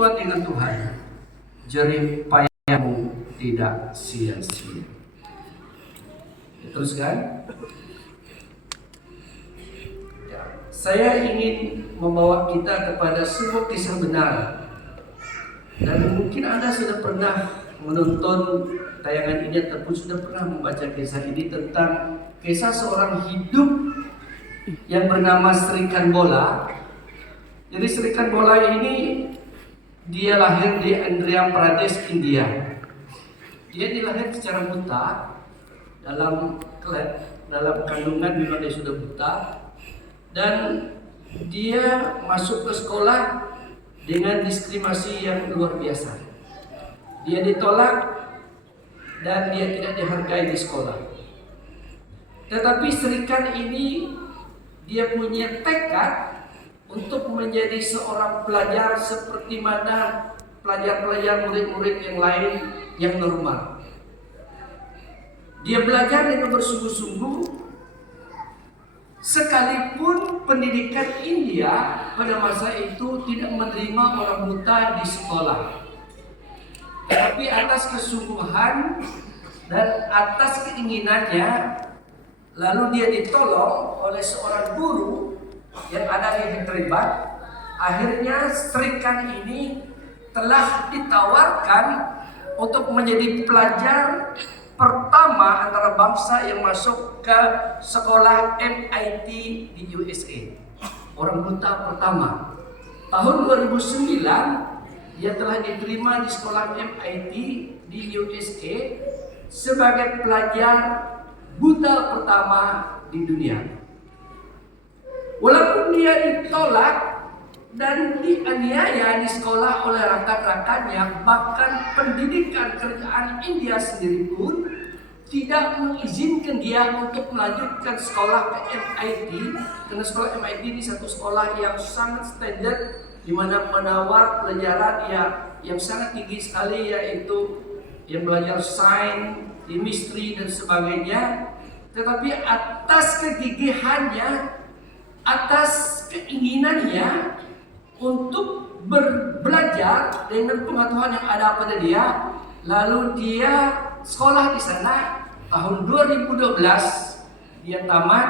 persekutuan dengan Tuhan, jerih payahmu tidak sia-sia. Teruskan. Saya ingin membawa kita kepada sebuah kisah benar. Dan mungkin Anda sudah pernah menonton tayangan ini ataupun sudah pernah membaca kisah ini tentang kisah seorang hidup yang bernama Srikan Bola. Jadi Srikan Bola ini dia lahir di Andhra Pradesh, India. Dia dilahirkan secara buta dalam kandungan bila dia sudah buta, dan dia masuk ke sekolah dengan diskriminasi yang luar biasa. Dia ditolak dan dia tidak dihargai di sekolah. Tetapi Srikan ini dia punya tekad untuk menjadi seorang pelajar seperti mana pelajar-pelajar murid-murid yang lain yang normal. Dia belajar dengan bersungguh-sungguh, sekalipun pendidikan India pada masa itu tidak menerima orang buta di sekolah. Tetapi atas kesungguhan dan atas keinginannya, lalu dia ditolong oleh seorang guru yang ada di Hyderabad. Akhirnya Srikan ini telah ditawarkan untuk menjadi pelajar pertama antara bangsa yang masuk ke sekolah MIT di USA. Orang buta pertama. Tahun 2009 dia telah diterima di sekolah MIT di USA sebagai pelajar buta pertama di dunia. Walaupun dia ditolak dan dianiaya di sekolah oleh rakan-rakannya, bahkan pendidikan kerajaan India sendiri pun tidak mengizinkan dia untuk melanjutkan sekolah ke MIT, karena sekolah MIT ini satu sekolah yang sangat standar, di mana menawar pelajaran yang sangat tinggi sekali, yaitu yang belajar sains, chemistry dan sebagainya. Tetapi atas kegigihannya, atas keinginannya untuk belajar dengan pengetahuan yang ada pada dia, lalu dia sekolah di sana. Tahun 2012 dia tamat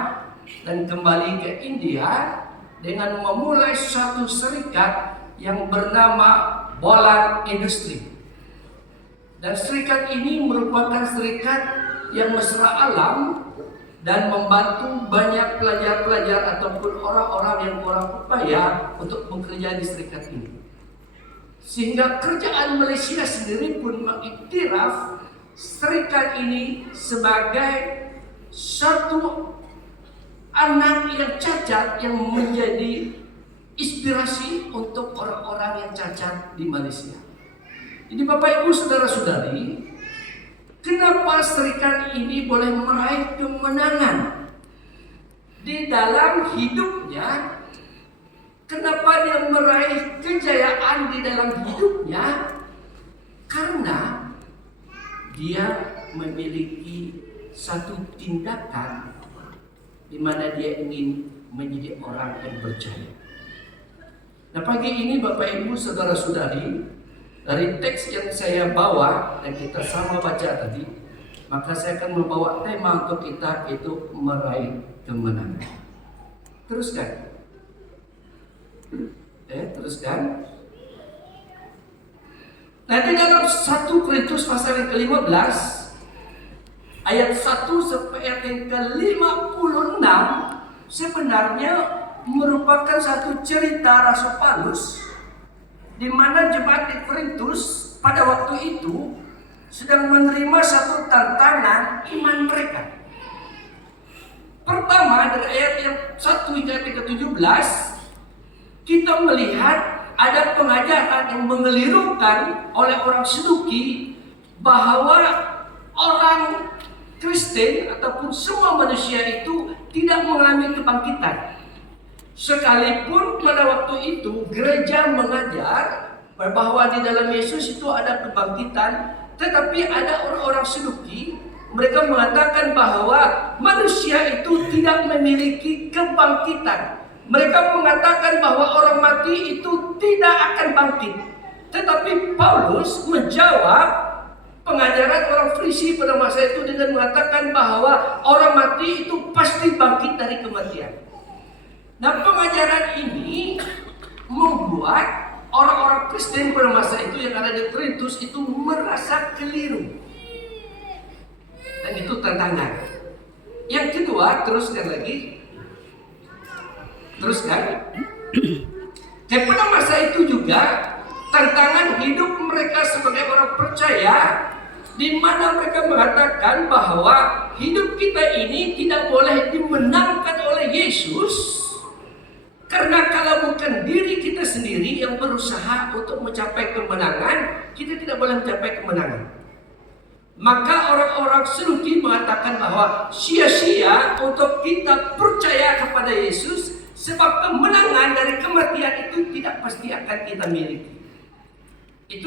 dan kembali ke India dengan memulai suatu serikat yang bernama Bolan Industri. Dan serikat ini merupakan serikat yang mesra alam dan membantu banyak pelajar-pelajar ataupun orang-orang yang kurang upaya untuk bekerja di serikat ini. Sehingga kerajaan Malaysia sendiri pun mengiktiraf serikat ini sebagai satu anak yang cacat yang menjadi inspirasi untuk orang-orang yang cacat di Malaysia. Jadi Bapak Ibu Saudara-saudari, kenapa serikat ini boleh meraih kemenangan di dalam hidupnya? Kenapa dia meraih kejayaan di dalam hidupnya? Karena dia memiliki satu tindakan di mana dia ingin menjadi orang yang berjaya. Nah, pagi ini Bapak Ibu Saudara-saudari, dari teks yang saya bawa dan kita sama baca tadi, maka saya akan membawa tema untuk kita, itu meraih kemenangan. Teruskan. Teruskan. Nah, di dalam 1 Korintus pasal yang ke-15 ayat 1 sampai ayat yang ke-56 sebenarnya merupakan satu cerita Rasul Paulus di mana jemaat di Korintus pada waktu itu sedang menerima satu tantangan iman mereka. Pertama, dari ayat yang 1 hingga ayat ke-17 kita melihat ada pengajaran yang mengelirukan oleh orang Saduki bahwa orang Kristen ataupun semua manusia itu tidak mengalami kebangkitan. Sekalipun pada waktu itu gereja mengajar bahwa di dalam Yesus itu ada kebangkitan, tetapi ada orang-orang Saduki, mereka mengatakan bahwa manusia itu tidak memiliki kebangkitan. Mereka mengatakan bahwa orang mati itu tidak akan bangkit. tetapi Paulus menjawab pengajaran orang Farisi pada masa itu dengan mengatakan bahwa orang mati itu pasti bangkit dari kematian. Nah, pengajaran ini membuat orang-orang Kristen pada masa itu yang ada di Korintus itu merasa keliru. Dan itu tantangan. Yang kedua, teruskan. Pada masa itu juga tantangan hidup mereka sebagai orang percaya, di mana mereka mengatakan bahwa hidup kita ini tidak boleh dimenangkan oleh Yesus, karena kalau bukan diri kita sendiri yang berusaha untuk mencapai kemenangan, kita tidak boleh mencapai kemenangan. Maka orang-orang Saduki mengatakan bahwa sia-sia untuk kita percaya kepada Yesus, sebab kemenangan dari kematian itu tidak pasti akan kita miliki. Itu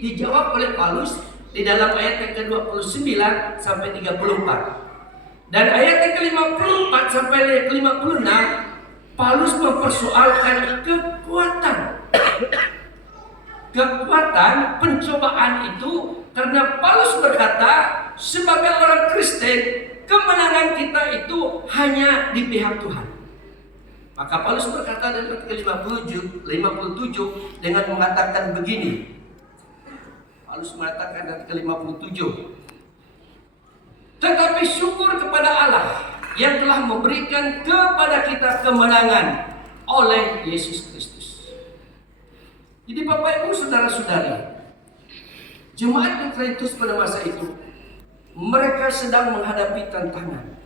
dijawab oleh Paulus di dalam ayat yang ke-29 sampai 34. Dan ayat yang ke-54 sampai yang ke-56, Paulus mempersoalkan kekuatan pencobaan itu, karena Paulus berkata sebagai orang Kristen kemenangan kita itu hanya di pihak Tuhan. Maka Paulus berkata di ayat ke-57 dengan mengatakan begini. Paulus mengatakan di ayat ke-57, tetapi syukur kepada Allah yang telah memberikan kepada kita kemenangan oleh Yesus Kristus. Jadi Bapak Ibu saudara-saudari, jemaat di Korintus pada masa itu mereka sedang menghadapi tantangan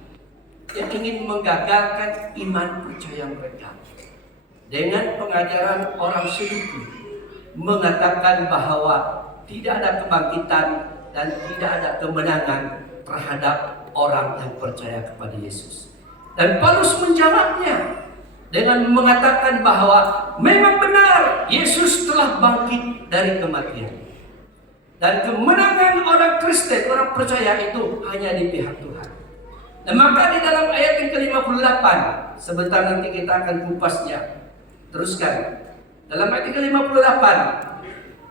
yang ingin menggagalkan iman percaya mereka dengan pengajaran orang Saduki mengatakan bahwa tidak ada kebangkitan dan tidak ada kemenangan terhadap orang yang percaya kepada Yesus. Dan Paulus menjawabnya dengan mengatakan bahwa memang benar Yesus telah bangkit dari kematian, dan kemenangan orang Kristen, orang percaya itu hanya di pihak Tuhan. Dan maka di dalam ayat yang ke-58, sebentar nanti kita akan kupasnya. Teruskan. Dalam ayat yang ke-58,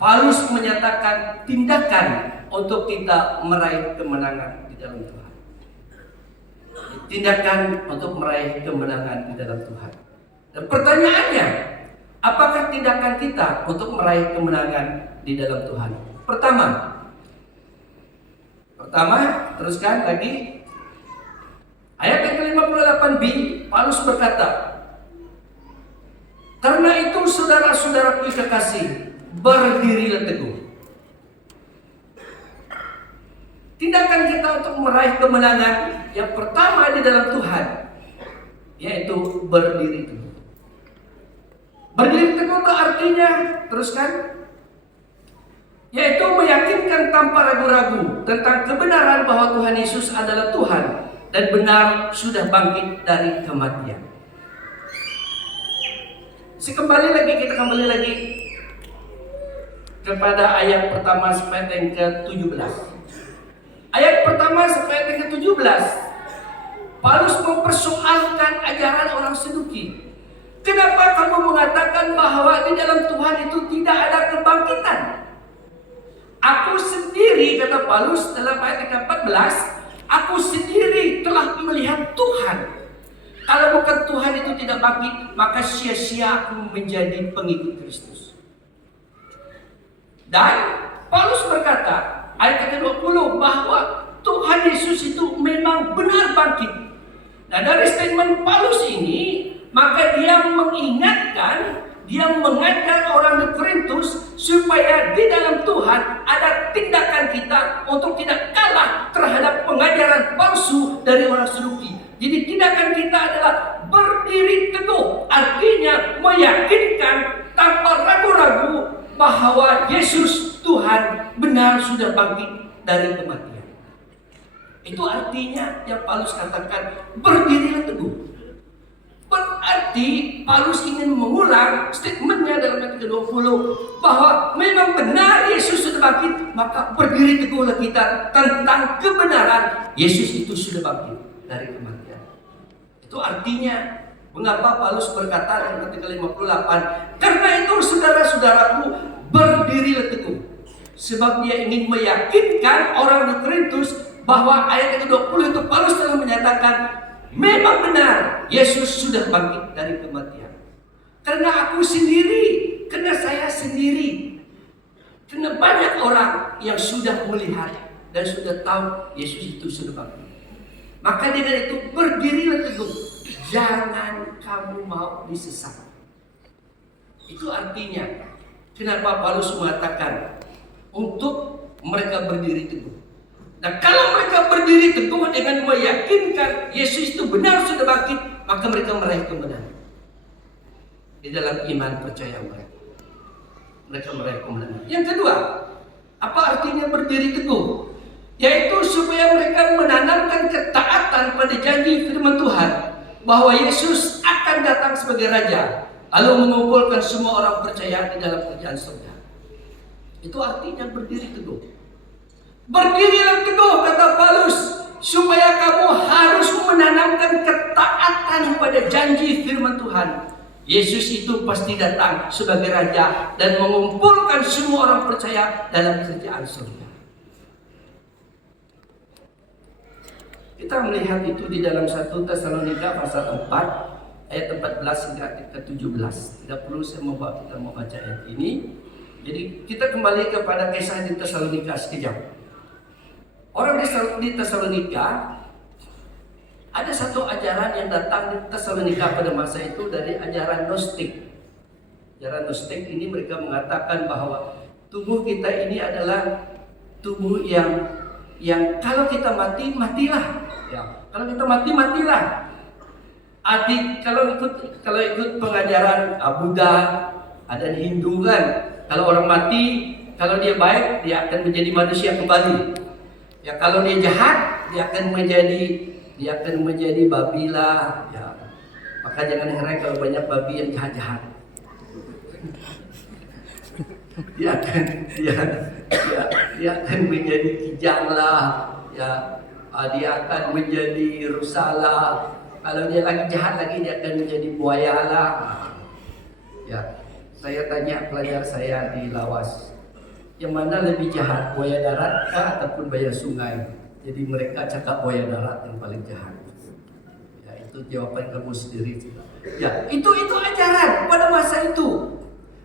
Paulus menyatakan tindakan untuk kita meraih kemenangan di dalam Tuhan. Tindakan untuk meraih kemenangan di dalam Tuhan. Dan pertanyaannya, apakah tindakan kita untuk meraih kemenangan di dalam Tuhan? Pertama, teruskan lagi. Ayat yang ke-58b, Paulus berkata, karena itu saudara-saudaraku kekasih, berdirilah teguh. Tindakan kita untuk meraih kemenangan yang pertama di dalam Tuhan, yaitu berdiri teguh. Berdiri teguh itu artinya, teruskan, yaitu meyakinkan tanpa ragu-ragu tentang kebenaran bahwa Tuhan Yesus adalah Tuhan dan benar sudah bangkit dari kematian. Kita kembali lagi kepada ayat pertama sampai yang ke-17. Ayat pertama sampai yang ke-17, Paulus mempersoalkan ajaran orang Saduki. Kenapa kamu mengatakan bahwa di dalam Tuhan itu tidak ada kebangkitan? Aku sendiri, kata Paulus dalam ayat yang ke-14, aku sendiri telah melihat Tuhan. Kalau bukan Tuhan itu tidak bangkit, maka sia-sia aku menjadi pengikut Kristus. Dan Paulus berkata, ayat ke-20, bahwa Tuhan Yesus itu memang benar bangkit. Nah, dari statement Paulus ini, maka dia mengingatkan, dia mengajar orang di Korintus supaya di dalam Tuhan ada tindakan kita untuk tidak kalah terhadap pengajaran palsu dari orang Saduki. Jadi tindakan kita adalah berdiri teguh, artinya meyakinkan tanpa ragu-ragu bahwa Yesus Tuhan benar sudah bangkit dari kematian. Itu artinya yang Paulus katakan berdirilah teguh. Berarti Paulus ingin mengulang statementnya dalam ayat ke-20 bahwa memang benar Yesus sudah bangkit, maka berdiri teguhlah kita tentang kebenaran Yesus itu sudah bangkit dari kematian. Itu artinya Mengapa Paulus berkata dalam ayat ke-58, karena itu saudara-saudaraku, berdirilah teguh. Sebab dia ingin meyakinkan orang di Korintus bahwa ayat yang ke-20 itu Paulus telah menyatakan, memang benar Yesus sudah bangkit dari kematian. Karena aku sendiri, karena saya sendiri, karena banyak orang yang sudah melihat dan sudah tahu Yesus itu sudah bangkit. Maka dengan itu berdirilah teguh, jangan kamu mau disesatkan. Itu artinya kenapa Paulus mengatakan untuk mereka berdiri teguh. Nah, kalau mereka berdiri teguh dengan meyakinkan Yesus itu benar sudah bangkit, maka mereka meraih kemenangan di dalam iman percaya mereka. Mereka meraih kemenangan. Yang kedua, apa artinya berdiri teguh? Yaitu supaya mereka menanamkan ketaatan pada janji firman Tuhan bahwa Yesus akan datang sebagai Raja, lalu mengumpulkan semua orang percaya di dalam kerajaan surga. Itu artinya berdiri teguh. Berdirilah teguh, kata Paulus, supaya kamu harus menanamkan ketaatan pada janji firman Tuhan. Yesus itu pasti datang sebagai Raja dan mengumpulkan semua orang percaya dalam kerajaan surga. Kita melihat itu di dalam 1 Tesalonika pasal 4 ayat 14 hingga ke-17. Tidak perlu saya kita membaca ayat ini. Jadi kita kembali kepada kisah di Tesalonika sekejap. Orang di Tesalonika, ada satu ajaran yang datang di Tesalonika pada masa itu dari ajaran Gnostik. Ajaran Gnostik ini mereka mengatakan bahwa tubuh kita ini adalah tubuh yang kalau kita mati, matilah. Ya, kalau kita mati, matilah. Kalau ikut pengajaran Buddha, ada di Hindu kan, kalau orang mati, kalau dia baik, dia akan menjadi manusia kembali. Ya, kalau dia jahat, dia akan menjadi babi lah. Ya, maka jangan heran kalau banyak babi yang jahat-jahat. Dia akan menjadi kijang lah. Ya, dia akan menjadi rusa lah. Kalau dia lagi jahat lagi, dia akan menjadi buaya lah. Ya, saya tanya pelajar saya di Lawas, yang mana lebih jahat, buaya darat kah ataupun buaya sungai? Jadi mereka cakap buaya darat yang paling jahat. Ya, itu jawaban kamu sendiri. Ya, itu ajaran pada masa itu.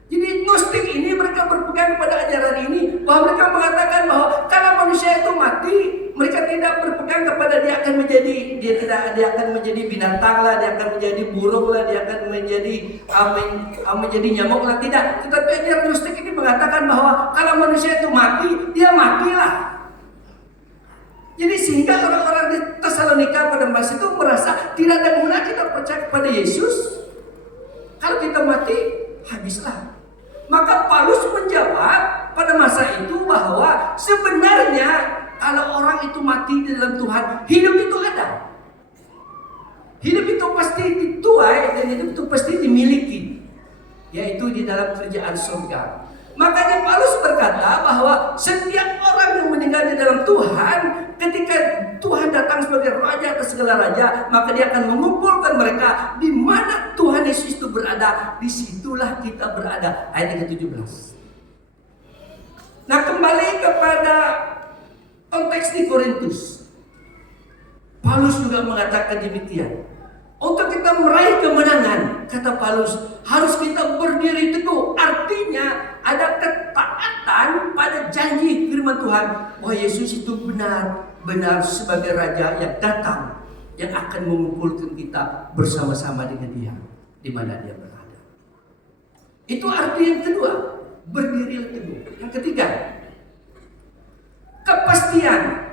Jadi Gnostik ini mereka berpegang pada ajaran ini, bahwa mereka mengatakan bahwa kalau manusia itu mati, mereka tidak berpegang kepada dia akan menjadi binatang lah, dia akan menjadi burung lah, dia akan menjadi nyamuk lah, tidak. Tetapi ajaran Gnostik ini mengatakan bahwa kalau manusia itu mati, dia matilah. Jadi sehingga orang-orang di Tesalonika pada masa itu merasa tidak ada guna kita percaya kepada Yesus. Kalau kita mati, habislah. Maka Paulus menjawab pada masa itu bahwa sebenarnya kalau orang itu mati di dalam Tuhan, hidup itu ada. Hidup itu pasti dituai dan hidup itu pasti dimiliki, yaitu di dalam kerajaan surga. Makanya Paulus berkata bahwa setiap orang yang meninggal di dalam Tuhan, ketika Tuhan datang sebagai Raja atas segala raja, maka dia akan mengumpulkan mereka di mana Tuhan Yesus itu berada. Disitulah kita berada. Ayat yang ke-17. Nah, kembali kepada konteks di Korintus, Paulus juga mengatakan demikian. Untuk kita meraih kemenangan, kata Paulus, harus kita berdiri teguh. Artinya ada ketaatan pada janji firman Tuhan bahwa Yesus itu benar sebagai Raja yang datang, yang akan mengumpulkan kita bersama-sama dengan Dia di mana Dia berada. Itu arti yang kedua, berdiri teguh. Yang ketiga, kepastian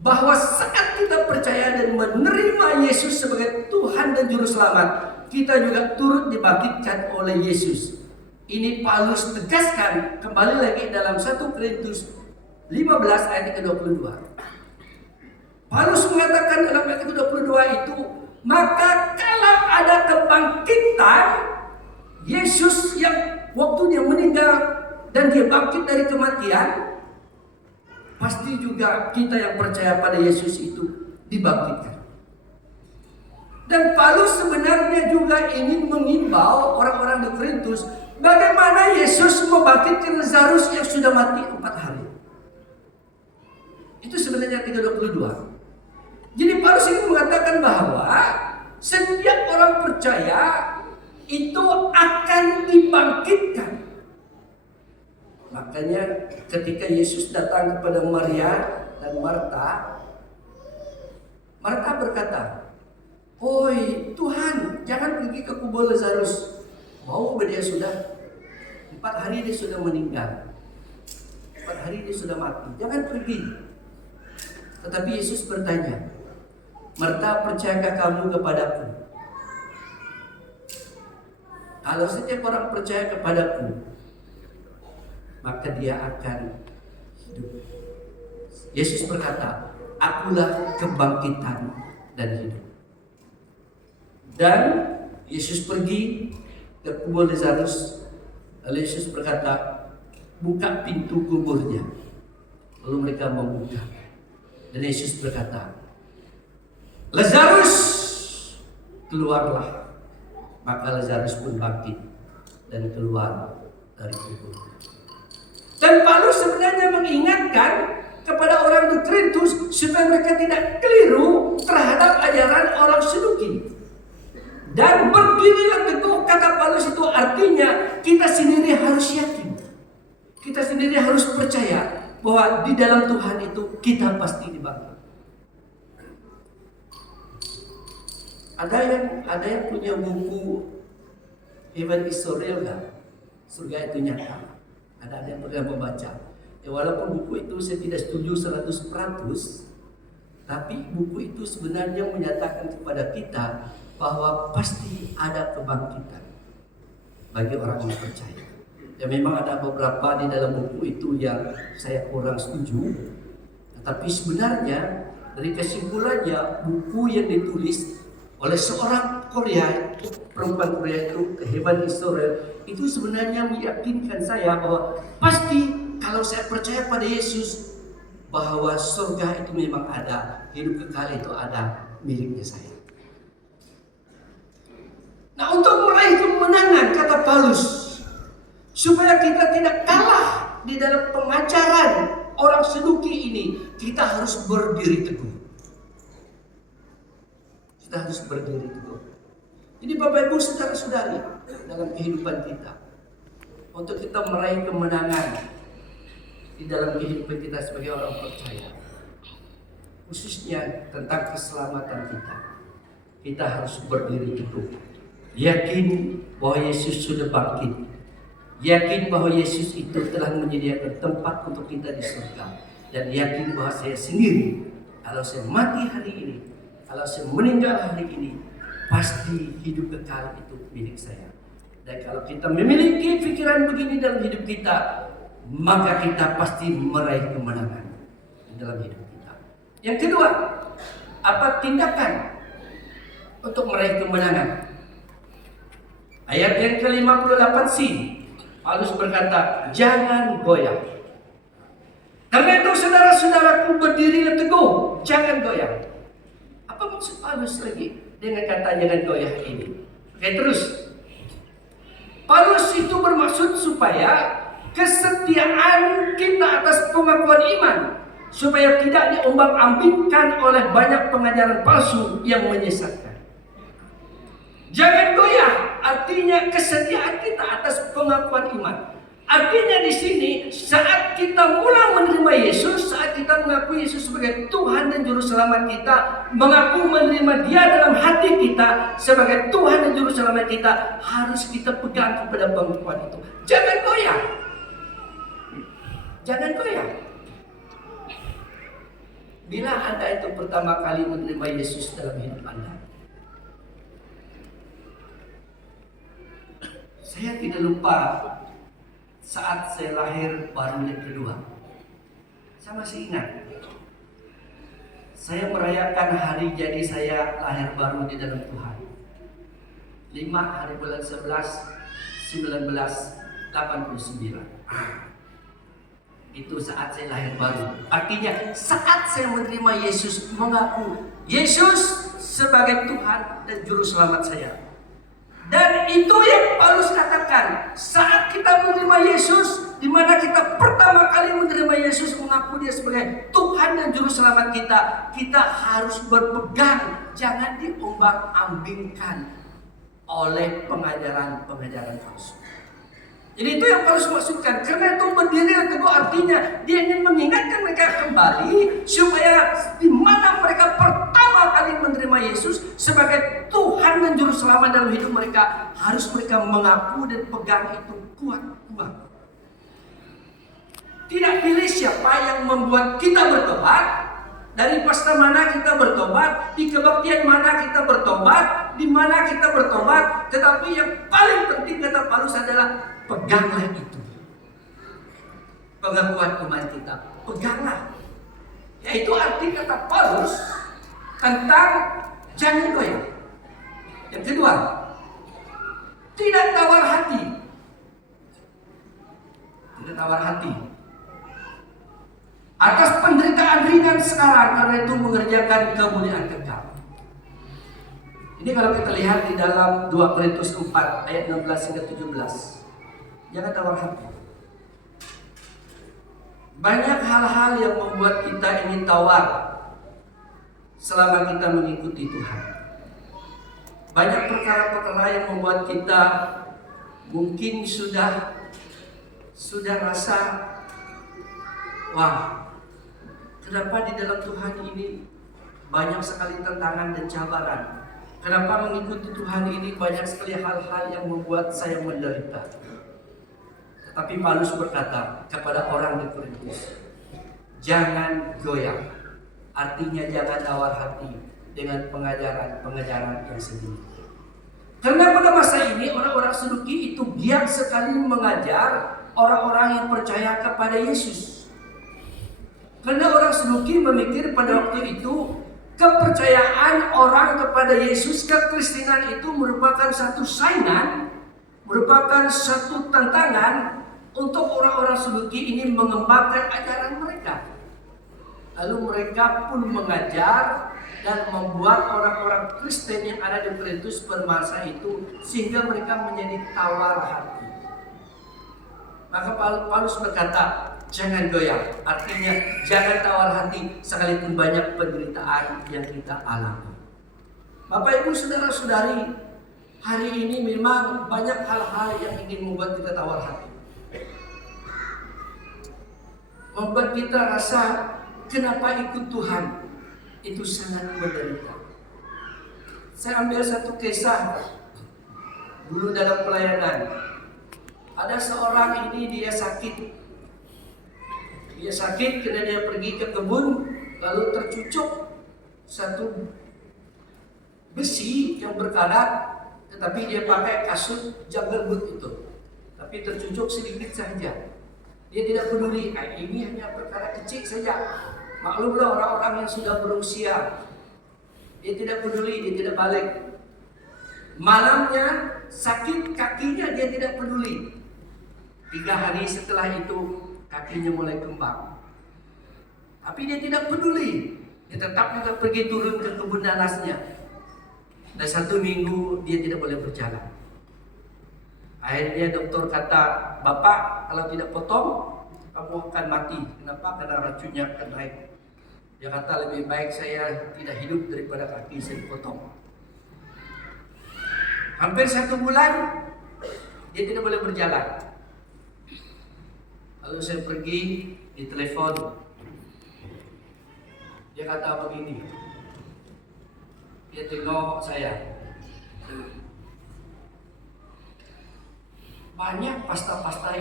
bahwa saat kita percaya dan menerima Yesus sebagai Tuhan dan Juru Selamat, kita juga turut dibangkitkan oleh Yesus. Ini Paulus tegaskan kembali lagi dalam 1 Korintus 15 ayat ke-22. Paulus mengatakan dalam ayat ke-22 itu, maka kalau ada kebangkitan Yesus yang waktu dia meninggal dan dia bangkit dari kematian, pasti juga kita yang percaya pada Yesus itu dibangkitkan. Dan Paulus sebenarnya juga ingin mengimbau orang-orang di Korintus bagaimana Yesus membangkitkan Lazarus yang sudah mati 4 hari. Itu sebenarnya 3:22. Jadi Paulus ingin mengatakan bahwa setiap orang percaya itu akan dibangkitkan. Makanya ketika Yesus datang kepada Maria dan Marta, Marta berkata, "Oi Tuhan, jangan pergi ke kubur Lazarus. Mau dia sudah 4 hari dia sudah meninggal. 4 hari dia sudah mati. Jangan pergi." Tetapi Yesus bertanya, "Marta, percayakah kamu kepadaku? Kalau setiap orang percaya kepadaku, maka dia akan hidup." Yesus berkata, "Akulah kebangkitan dan hidup." Dan Yesus pergi ke kubur Lazarus. Lalu Yesus berkata, "Buka pintu kuburnya." Lalu mereka membuka. Dan Yesus berkata, "Lazarus, keluarlah." Maka Lazarus pun bangkit dan keluar dari kubur. Dan Paulus sebenarnya mengingatkan kepada orang di Korintus supaya mereka tidak keliru terhadap ajaran orang Saduki. Dan berdirilah teguh, kata Paulus, itu artinya kita sendiri harus yakin. Kita sendiri harus percaya bahwa di dalam Tuhan itu kita pasti dibangkit. Ada yang punya buku Heaven is so real kan? Surga itu nyata. Ada yang pernah membaca. Ya, walaupun buku itu saya tidak setuju 100%, tapi buku itu sebenarnya menyatakan kepada kita bahwa pasti ada kebangkitan bagi orang yang percaya. Ya, memang ada beberapa di dalam buku itu yang saya kurang setuju. Tapi sebenarnya dari kesimpulannya, buku yang ditulis oleh seorang Korea, perempuan Korea itu, Heaven is so real, itu sebenarnya meyakinkan saya bahwa pasti kalau saya percaya pada Yesus, bahwa surga itu memang ada, hidup kekal itu ada miliknya saya. Nah, untuk meraih kemenangan, kata Paulus, supaya kita tidak kalah di dalam pengajaran orang Saduki ini, kita harus berdiri teguh. Kita harus berdiri teguh. Jadi Bapak Ibu saudara-saudari, dalam kehidupan kita, untuk kita meraih kemenangan di dalam kehidupan kita sebagai orang percaya, khususnya tentang keselamatan kita harus berdiri teguh. Yakin bahwa Yesus sudah bangkit. Yakin bahwa Yesus itu telah menyediakan tempat untuk kita di surga. Dan yakin bahwa saya sendiri, kalau saya mati hari ini, kalau saya meninggal hari ini, pasti hidup kekal itu milik saya. Dan kalau kita memiliki pikiran begini dalam hidup kita, maka kita pasti meraih kemenangan di dalam hidup kita. Yang kedua, apa tindakan untuk meraih kemenangan? Ayat yang ke-58c, Paulus berkata, "Jangan goyah." Karena itu saudara-saudaraku, berdirilah teguh, jangan goyah. Apa maksud Paulus lagi dengan kata jangan goyah ini? Oke, terus. Paulus itu bermaksud supaya kesetiaan kita atas pengakuan iman, supaya tidak diombang-ambingkan oleh banyak pengajaran palsu yang menyesatkan. Jangan goyah artinya kesetiaan kita atas pengakuan iman. Artinya di sini saat kita mulai menerima Yesus, saat kita mengakui Yesus sebagai Tuhan dan Juru Selamat kita, mengaku menerima Dia dalam hati kita sebagai Tuhan dan Juru Selamat kita, harus kita pegang kepada pengakuan itu. Jangan goyah. Jangan goyah. Bila Anda itu pertama kali menerima Yesus dalam hidup Anda, saya tidak lupa saat saya lahir baru yang kedua. Saya masih ingat. Saya merayakan hari jadi saya lahir baru di dalam Tuhan. 5 hari bulan 11 1989. Itu saat saya lahir baru. Artinya saat saya menerima Yesus, mengaku Yesus sebagai Tuhan dan Juru Selamat saya. Dan itu yang Paulus katakan, saat kita menerima Yesus, di mana kita pertama kali menerima Yesus, mengaku Dia sebagai Tuhan dan Juru Selamat kita harus berpegang, jangan diombang-ambingkan oleh pengajaran-pengajaran palsu. Jadi itu yang Paulus maksudkan. Karena itu berdiri teguh artinya dia ingin mengingatkan mereka kembali supaya di mana mereka pertama kali menerima Yesus sebagai Tuhan dan Juru Selamat dalam hidup mereka, harus mereka mengaku dan pegang itu kuat-kuat. Tidak pilih siapa yang membuat kita bertobat, dari pesta mana kita bertobat, di kebaktian mana kita bertobat, di mana kita bertobat, tetapi yang paling penting kata Paulus adalah peganglah itu. Pengakuan iman kita, peganglah. Yaitu arti kata Paulus tentang jangan goyah. Yang kedua, tidak tawar hati. Tidak tawar hati. Atas penderitaan ringan sekarang, karena itu mengerjakan kemuliaan kekal. Ini kalau kita lihat di dalam 2 Korintus 4 ayat 16 hingga 17. Jangan tawar hati. Banyak hal-hal yang membuat kita ingin tawar selama kita mengikuti Tuhan. Banyak perkara-perkara yang membuat kita mungkin sudah rasa, wah, kenapa di dalam Tuhan ini banyak sekali tantangan dan cabaran? Kenapa mengikuti Tuhan ini banyak sekali hal-hal yang membuat saya menderita? Tapi Paulus berkata kepada orang di Korintus, jangan goyah. Artinya jangan tawar hati dengan pengajaran-pengajaran yang sendiri. Karena pada masa ini orang-orang Saduki itu giat sekali mengajar orang-orang yang percaya kepada Yesus. Karena orang Saduki memikir pada waktu itu kepercayaan orang kepada Yesus, kekristenan itu merupakan satu saingan, merupakan satu tantangan untuk orang-orang Saduki ini mengembangkan ajaran mereka. Lalu mereka pun mengajar dan membuat orang-orang Kristen yang ada di Korintus bermasa itu sehingga mereka menjadi tawar hati. Maka Paulus berkata, jangan goyah. Artinya jangan tawar hati sekalipun banyak penderitaan yang kita alami. Bapak Ibu saudara-saudari, hari ini memang banyak hal-hal yang ingin membuat kita tawar hati. Membuat kita rasa kenapa ikut Tuhan itu sangat menderita. Saya ambil satu kisah dulu dalam pelayanan. Ada seorang ini dia sakit. Dia sakit karena dia pergi ke kebun lalu tercucuk satu besi yang berkarat, tetapi dia pakai kasut jungle boot itu. Tapi tercucuk sedikit saja. Dia tidak peduli, ini hanya perkara kecil saja. Maklumlah orang-orang yang sudah berusia. Dia tidak peduli, dia tidak balik. Malamnya sakit kakinya dia tidak peduli. 3 hari setelah itu kakinya mulai kembang. Tapi dia tidak peduli. Dia tetap juga pergi turun ke kebun nanasnya. Dan 1 minggu dia tidak boleh berjalan. Akhirnya dokter kata, Bapak kalau tidak potong kamu akan mati. Kenapa? Karena racunnya akan naik. Dia kata lebih baik saya tidak hidup daripada kaki saya dipotong. Hampir 1 bulan dia tidak boleh berjalan. Lalu saya pergi di telepon. Dia kata begini. Dia tengok saya. Banyak pasta-pasta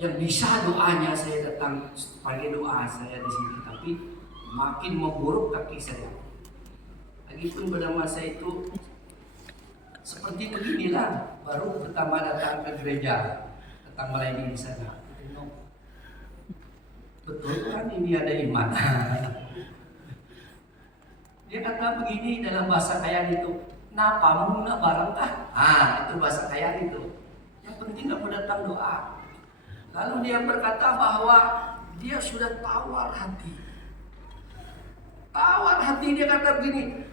yang bisa doanya saya datang pakai doa saya di sini, tapi makin memburuk kaki saya. Lagipun pada masa itu seperti beginilah, baru pertama datang ke gereja, datang melayani di sana. Betul kan ini ada iman. Dia kata begini dalam bahasa Kayan itu, napamu na barangkah? Itu bahasa Kayan itu. Yang penting kamu datang doa. Lalu dia berkata bahwa dia sudah tawar hati. Tawar hati, dia kata begini,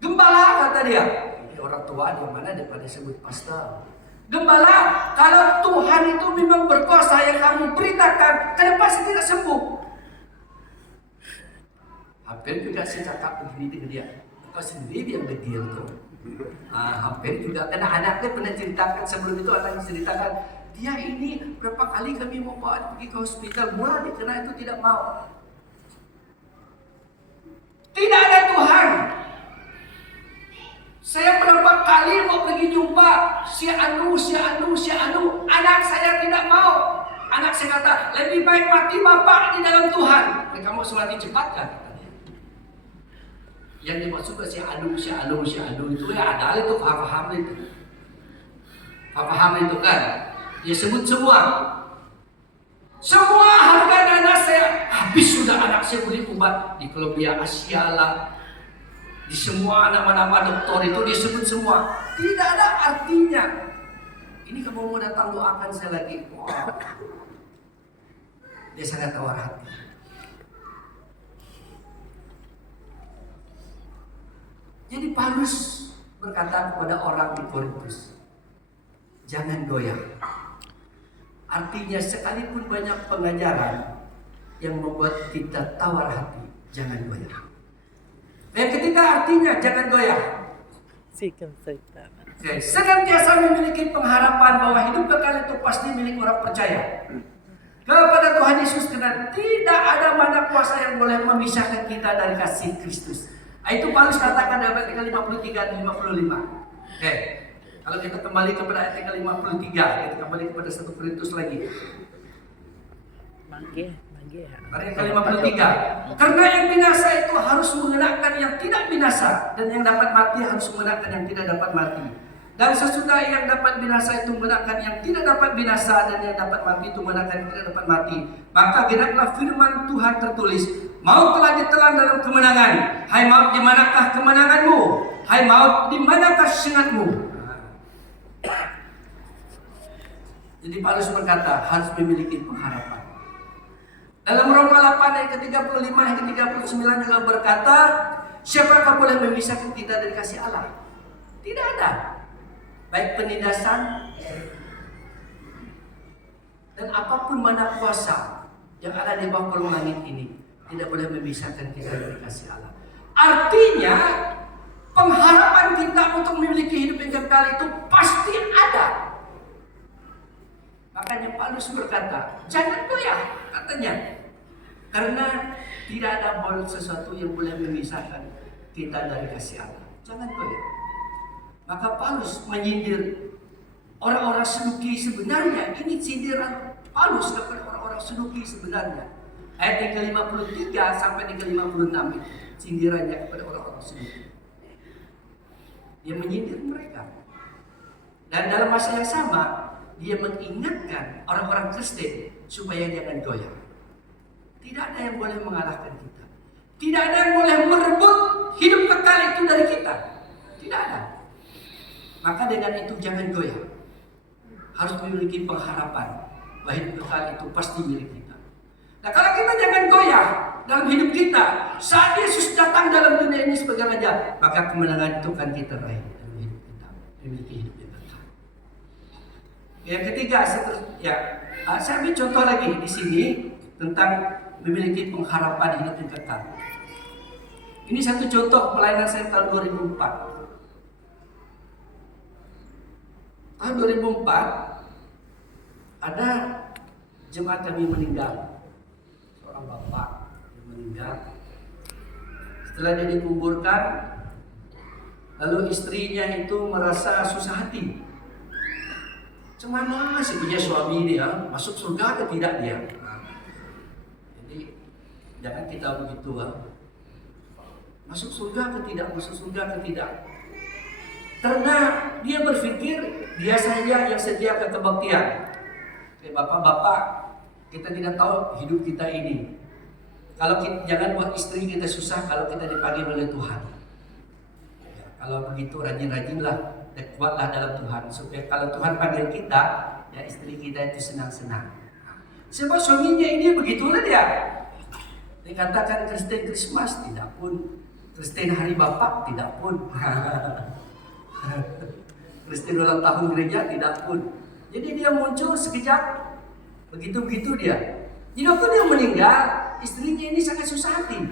gembala, kata dia. Ini orang tua di mana daripada sebut pastor. Gembala, kalau Tuhan itu memang berkuasa yang kamu beritakan, kenapa saya tidak sembuh? Hampir juga saya cakap begini dengan dia, kau sendiri yang degil tuh. Hampir juga, karena anaknya pernah ceritakan sebelum itu, anaknya ceritakan, dia ini berapa kali kami mau bawa pergi ke hospital, murah dikena itu tidak mau. Tidak ada Tuhan. Saya berapa kali mau pergi jumpa si anu, anak saya tidak mau. Anak saya kata, lebih baik mati bapak di dalam Tuhan. Mereka mau mati cepat kan? Yang dimaksud si anu itu ya ada itu paham itu. Paham itu kan? Dia sebut semua. Semua harga dana saya habis sudah, anak saya beli obat di Columbia Asia lah, di semua nama-nama dokter itu disebut semua. Tidak ada artinya. Ini kamu mau datang doakan saya lagi. Wow. Dia sangat tawar hati. Jadi Paulus berkata kepada orang di Korintus, jangan goyah. Artinya sekalipun banyak pengajaran yang membuat kita tawar hati, jangan goyah. Yang ketiga artinya jangan goyah. Senantiasa memiliki pengharapan bahwa hidup kekal itu pasti milik orang percaya kepada Tuhan Yesus, karena tidak ada mana kuasa yang boleh memisahkan kita dari kasih Kristus. Itu Paulus katakan dalam ayat 53 dan 55. Kalau kita kembali kepada ayat 53, kita kembali kepada 1 Korintus lagi. Ayat 53. Karena yang binasa itu harus mengenakan yang tidak binasa, dan yang dapat mati harus mengenakan yang tidak dapat mati. Dan sesudah yang dapat binasa itu mengenakan yang tidak dapat binasa, dan yang dapat mati itu mengenakan yang tidak dapat mati. Maka genaplah firman Tuhan tertulis, maut telah ditelan dalam kemenangan. Hai maut, di manakah kemenanganmu? Hai maut, di manakah sengatmu? Jadi Paulus berkata harus memiliki pengharapan. Dalam Roma 8 ayat ke-35 ayat ke-39 juga berkata, siapakah boleh memisahkan kita dari kasih Allah? Tidak ada. Baik penindasan dan apapun mana kuasa yang ada di bawah kolong langit ini tidak boleh memisahkan kita dari kasih Allah. Artinya pengharapan kita untuk memiliki hidup yang kekal itu pasti ada. Makanya Paulus berkata, jangan goyah, katanya, karena tidak ada sesuatu yang boleh memisahkan kita dari kasih Allah. Jangan goyah. Maka Paulus menyindir orang-orang Saduki sebenarnya. Ini sindiran Paulus kepada orang-orang Saduki sebenarnya. Ayat yang ke-53 sampai yang ke-56 sindirannya kepada orang-orang Saduki. Dia menyindir mereka. Dan dalam masa yang sama, dia mengingatkan orang-orang Kristen supaya jangan goyah. Tidak ada yang boleh mengalahkan kita. Tidak ada yang boleh merebut hidup kekal itu dari kita. Tidak ada. Maka dengan itu jangan goyah. Harus memiliki pengharapan bahwa hidup kekal itu pasti milik kita. Nah, kalau kita jangan goyah dalam hidup kita, saat Yesus datang dalam dunia ini sebagai Raja, maka kemenangan itu akan kita raih dalam hidup kita. Memiliki hidup yang kekal. Yang ketiga, saya ambil contoh lagi di sini tentang memiliki pengharapan hidup yang kekal. Ini satu contoh pelayanan saya tahun 2004. Tahun 2004 ada jemaat kami meninggal, seorang bapak yang meninggal. Setelah dia dikuburkan, lalu istrinya itu merasa susah hati. Cemana sih punya suami dia, masuk surga atau tidak dia? Jadi jangan kita begitu, masuk surga atau tidak, masuk surga atau tidak. Karena dia berpikir dia saja yang sedia ke kebaktian. Bapak-bapak, kita tidak tahu hidup kita ini. Kalau kita, jangan buat istri kita susah kalau kita dipanggil oleh Tuhan. Kalau begitu rajin-rajinlah dan kuatlah dalam Tuhan, supaya kalau Tuhan panggil kita, ya istri kita itu senang-senang. Sebab suaminya ini begitulah dia. Dikatakan Kristen Christmas, tidak pun. Kristen Hari Bapak, tidak pun. Kristen ulang tahun gereja, tidak pun. Jadi dia muncul sekejap, begitu-begitu dia. Jadi waktu dia meninggal, istrinya ini sangat susah hati.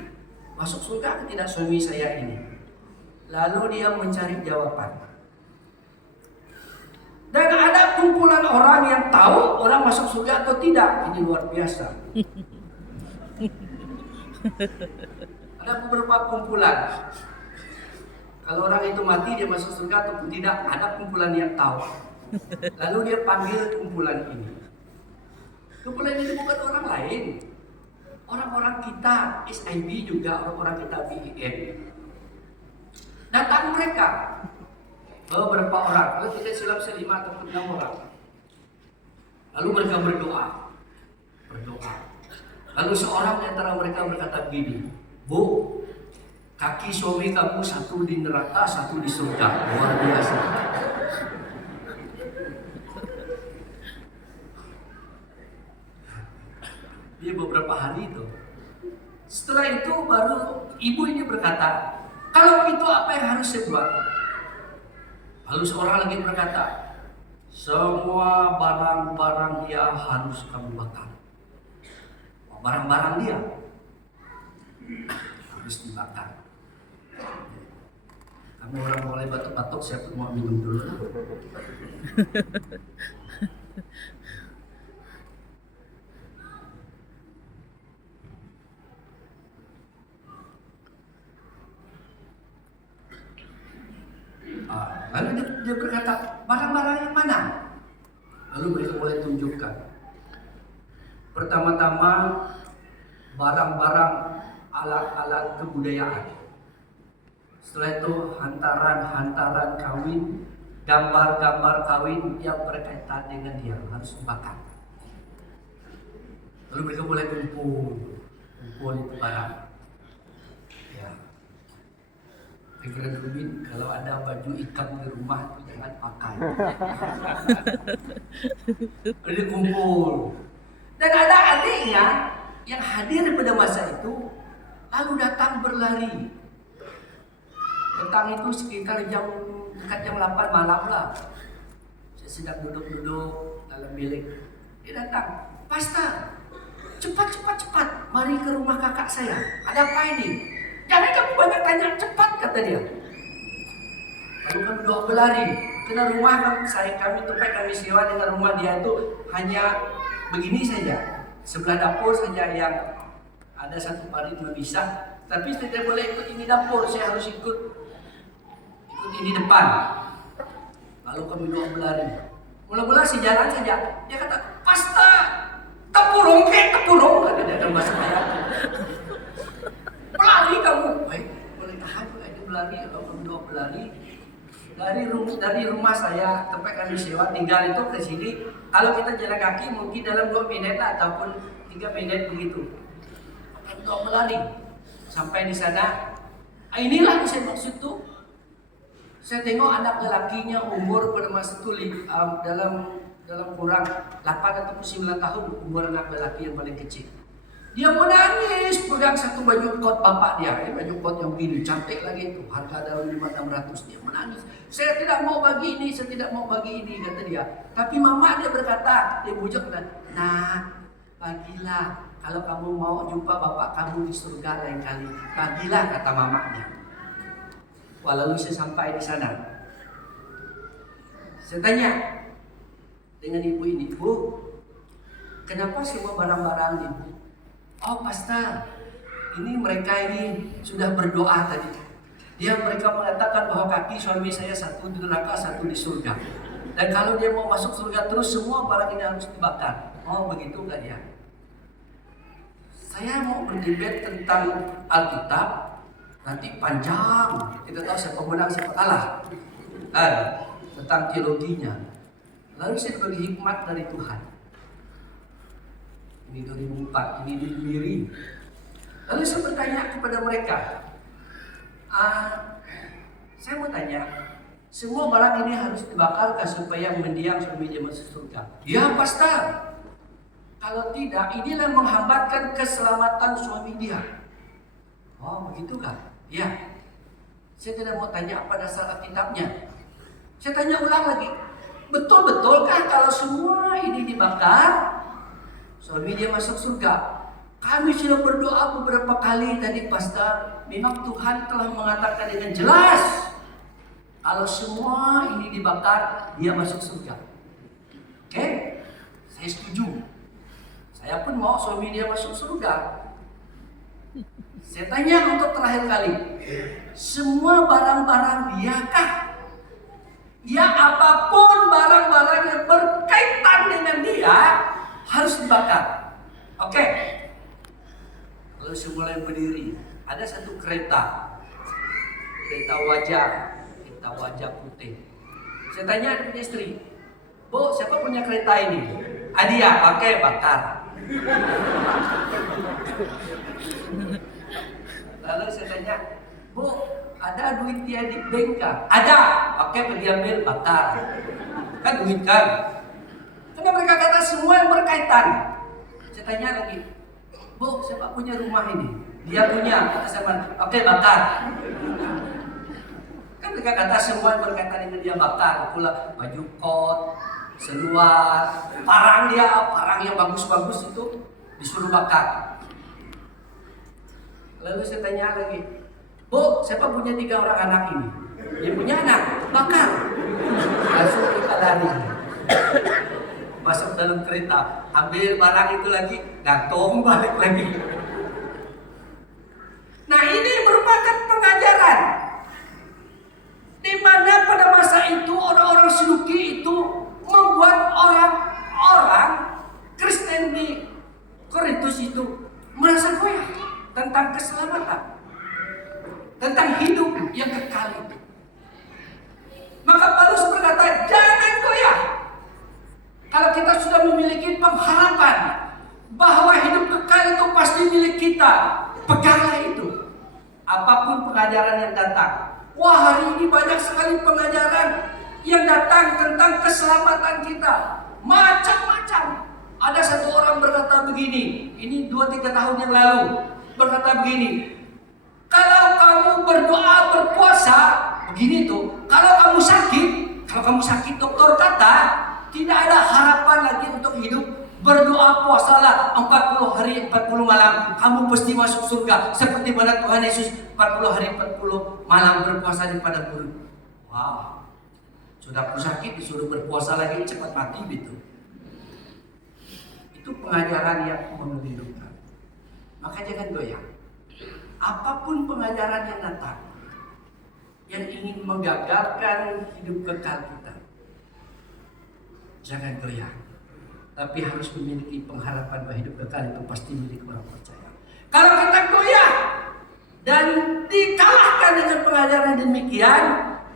Masuk surga atau tidak suami saya ini? Lalu dia mencari jawaban. Dan ada kumpulan orang yang tahu orang masuk surga atau tidak. Ini luar biasa. Ada beberapa kumpulan. Kalau orang itu mati dia masuk surga atau tidak, ada kumpulan yang tahu. Lalu dia panggil kumpulan ini. Kumpulan ini bukan orang lain. Orang-orang kita SIB juga, orang-orang kita BIN. Datang mereka. Beberapa orang, kalau tidak silap 5 atau 6 orang. Lalu mereka berdoa. Lalu seorang di antara mereka berkata begini, Bu, kaki suami kamu satu di neraka, satu di surga. Luar biasa. Dia beberapa hari itu. Setelah itu baru ibu ini berkata, kalau begitu apa yang harus saya buat? Lalu seorang lagi berkata, semua barang-barang dia harus kamu bakar. Barang-barang dia harus dibakar. Kamu orang mulai batuk-batuk, saya pun mau minum dulu. Lalu dia berkata, barang-barang yang mana? Lalu mereka mulai tunjukkan. Pertama-tama barang-barang alat-alat kebudayaan. Setelah itu hantaran-hantaran kawin, gambar-gambar kawin yang berkaitan dengan dia harus dibakar. Lalu mereka mulai kumpul itu barang. Ya. Pikiran Rumin, kalau ada baju ikan di rumah jangan pakai. Lalu kumpul. Dan ada adiknya yang hadir pada masa itu, lalu datang berlari. Datang itu sekitar dekat jam 8 malam lah. Saya sedang duduk-duduk dalam bilik. Dia datang, Pastor, cepat, mari ke rumah kakak saya. Ada apa ini? Jangan kamu banyak tanya, cepat, kata dia. Lalu kami doa berlari. Karena rumah kami tempat kami sewa dengan rumah dia itu hanya begini saja, sebelah dapur saja yang ada satu parit memisah. Tapi saya tidak boleh ikut ini dapur, saya harus ikut ini depan. Lalu kami doa berlari. Mula-mula sejalan saja. Dia kata, Pasta, tepurung, kata dia dalam bahasa Melayu. Berlari kamu. Baik, boleh tahan juga ini berlari. Lalu kami doa berlari. Dari rumah saya tempat kami sewa tinggal itu ke sini, kalau kita jalan kaki mungkin dalam 2 menit ataupun 3 menit begitu. Untuk berlari sampai di sana, inilah yang saya maksud tuh. Saya tengok anak lelakinya umur pada masa itu dalam kurang 8 atau 9 tahun umur anak lelaki yang paling kecil. Dia menangis pegang satu baju kot bapak dia, baju kot yang begini, cantik lagi itu, harga dalam 500-600. Dia menangis. Saya tidak mau bagi ini, kata dia. Tapi mama dia berkata, dia bujuk, nah, bagilah. Kalau kamu mau jumpa bapak kamu di surga lain kali, bagilah, kata mamanya. Wah, lalu saya sampai di sana. Saya tanya dengan ibu ini, Bu, kenapa semua barang-barang ibu? Oh, Pastor, ini mereka ini sudah berdoa tadi. Mereka mengatakan bahwa kaki suami saya satu di neraka, satu di surga. Dan kalau dia mau masuk surga terus, semua barang ini harus dibakar. Oh, begitu kan ya? Saya mau berdebat tentang Alkitab, nanti panjang. Kita tahu siapa menang, siapa kalah. Tentang teologinya. Lalu saya bagi hikmat dari Tuhan. Ini 2004, ini di Miri. Lalu saya bertanya kepada mereka, saya mau tanya, semua barang ini harus dibakarkah supaya mendiang suami dia masuk surga? Ya, Pastor. Kalau tidak, inilah menghambatkan keselamatan suami dia. Oh, begitu kan? Ya. Saya tidak mau tanya apa dasar Alkitabnya. Saya tanya ulang lagi. Betul-betulkah kalau semua ini dibakar, suami dia masuk surga? Kami sudah berdoa beberapa kali tadi, Pastor. Memang Tuhan telah mengatakan dengan jelas, kalau semua ini dibakar, dia masuk surga. Oke? Saya setuju. Saya pun mau suami dia masuk surga. Saya tanya untuk terakhir kali, semua barang-barang dia kah? Ya, apapun barang-barang yang berkaitan dengan dia harus dibakar. Oke. Lalu saya mulai berdiri. Ada satu kereta wajah putih. Saya tanya dengan istri, Bu, siapa punya kereta ini? Dia, pakai bakar. Lalu saya tanya, Bu, ada duit dia di bank kah? Ada. Oke, pergi ambil, bakar. Kan duit kan? Karena mereka kata semua yang berkaitan. Saya tanya lagi, Bu, siapa punya rumah ini? Dia punya. Kata saya, oke, bakar. Kan mereka kata semua yang berkaitan dengan dia bakar. Pula baju kot, seluar, parang yang bagus-bagus itu disuruh bakar. Lalu saya tanya lagi, Bu, siapa punya 3 orang anak ini? Dia punya anak, bakar. Langsung kita lari. Masuk dalam kereta, ambil barang itu lagi, gantung balik lagi. Nah, ini merupakan pengajaran di mana pada masa itu orang-orang Saduki itu membuat orang-orang Kristen di Korintus itu merasa goyah tentang keselamatan, tentang hidup yang kekal itu. Maka Paulus berkata, jangan goyah. Kalau kita sudah memiliki pengharapan bahwa hidup kekal itu pasti milik kita, peganglah itu. Apapun pengajaran yang datang. Wah, hari ini banyak sekali pengajaran yang datang tentang keselamatan kita. Macam-macam. Ada satu orang berkata begini, ini 2-3 tahun yang lalu, berkata begini, kalau kamu berdoa, berpuasa, begini tuh, kalau kamu sakit, dokter kata, tidak ada harapan lagi untuk hidup. Berdoa, puasalah 40 hari 40 malam, kamu pasti masuk surga. Seperti mana Tuhan Yesus 40 hari 40 malam berpuasa di padang gurun. Wow, sudah sakit disuruh berpuasa lagi, cepat mati gitu. Itu pengajaran yang mengelirukan. Maka jangan goyah. Apapun pengajaran yang datang, yang ingin menggagalkan hidup kekal kita, jangan goyah. Tapi harus memiliki pengharapan bahwa hidup kekal itu pasti milik orang percaya. Kalau kita goyah dan dikalahkan dengan pengajaran demikian,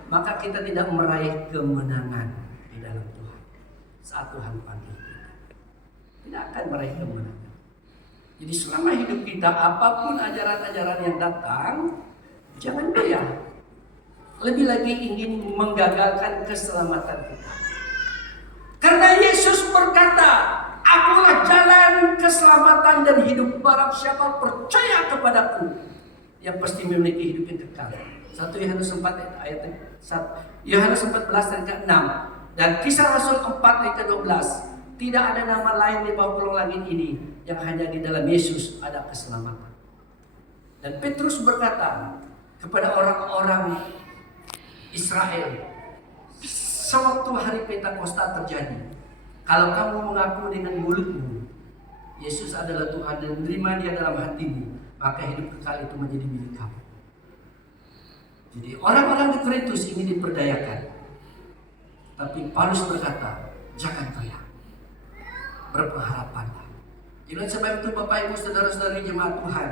maka kita tidak meraih kemenangan di dalam Tuhan. Saat Tuhan panggil kita, tidak akan meraih kemenangan. Jadi selama hidup kita, apapun ajaran-ajaran yang datang, jangan goyah. Lebih lagi ingin menggagalkan keselamatan kita. Karena Yesus berkata, Akulah jalan, keselamatan dan hidup. Barang siapa percaya kepadaku, yang pasti memiliki hidup yang kekal. 1 Yohanes 4 ayat 1, Yohanes 14 ayat ke-6 dan Kisah Rasul 4 ayat ke-12. Tidak ada nama lain di bawah kolong langit ini, yang hanya di dalam Yesus ada keselamatan. Dan Petrus berkata kepada orang-orang Israel, sewaktu hari Pentakosta terjadi, kalau kamu mengaku dengan mulutmu Yesus adalah Tuhan dan menerima Dia dalam hatimu, maka hidup kekal itu menjadi milik kamu. Jadi orang-orang di Korintus ini diperdayakan. Tapi Paulus berkata, jangan goyah, berpengharapanlah. Jadi sebab itu Bapak Ibu Saudara-saudari jemaat Tuhan,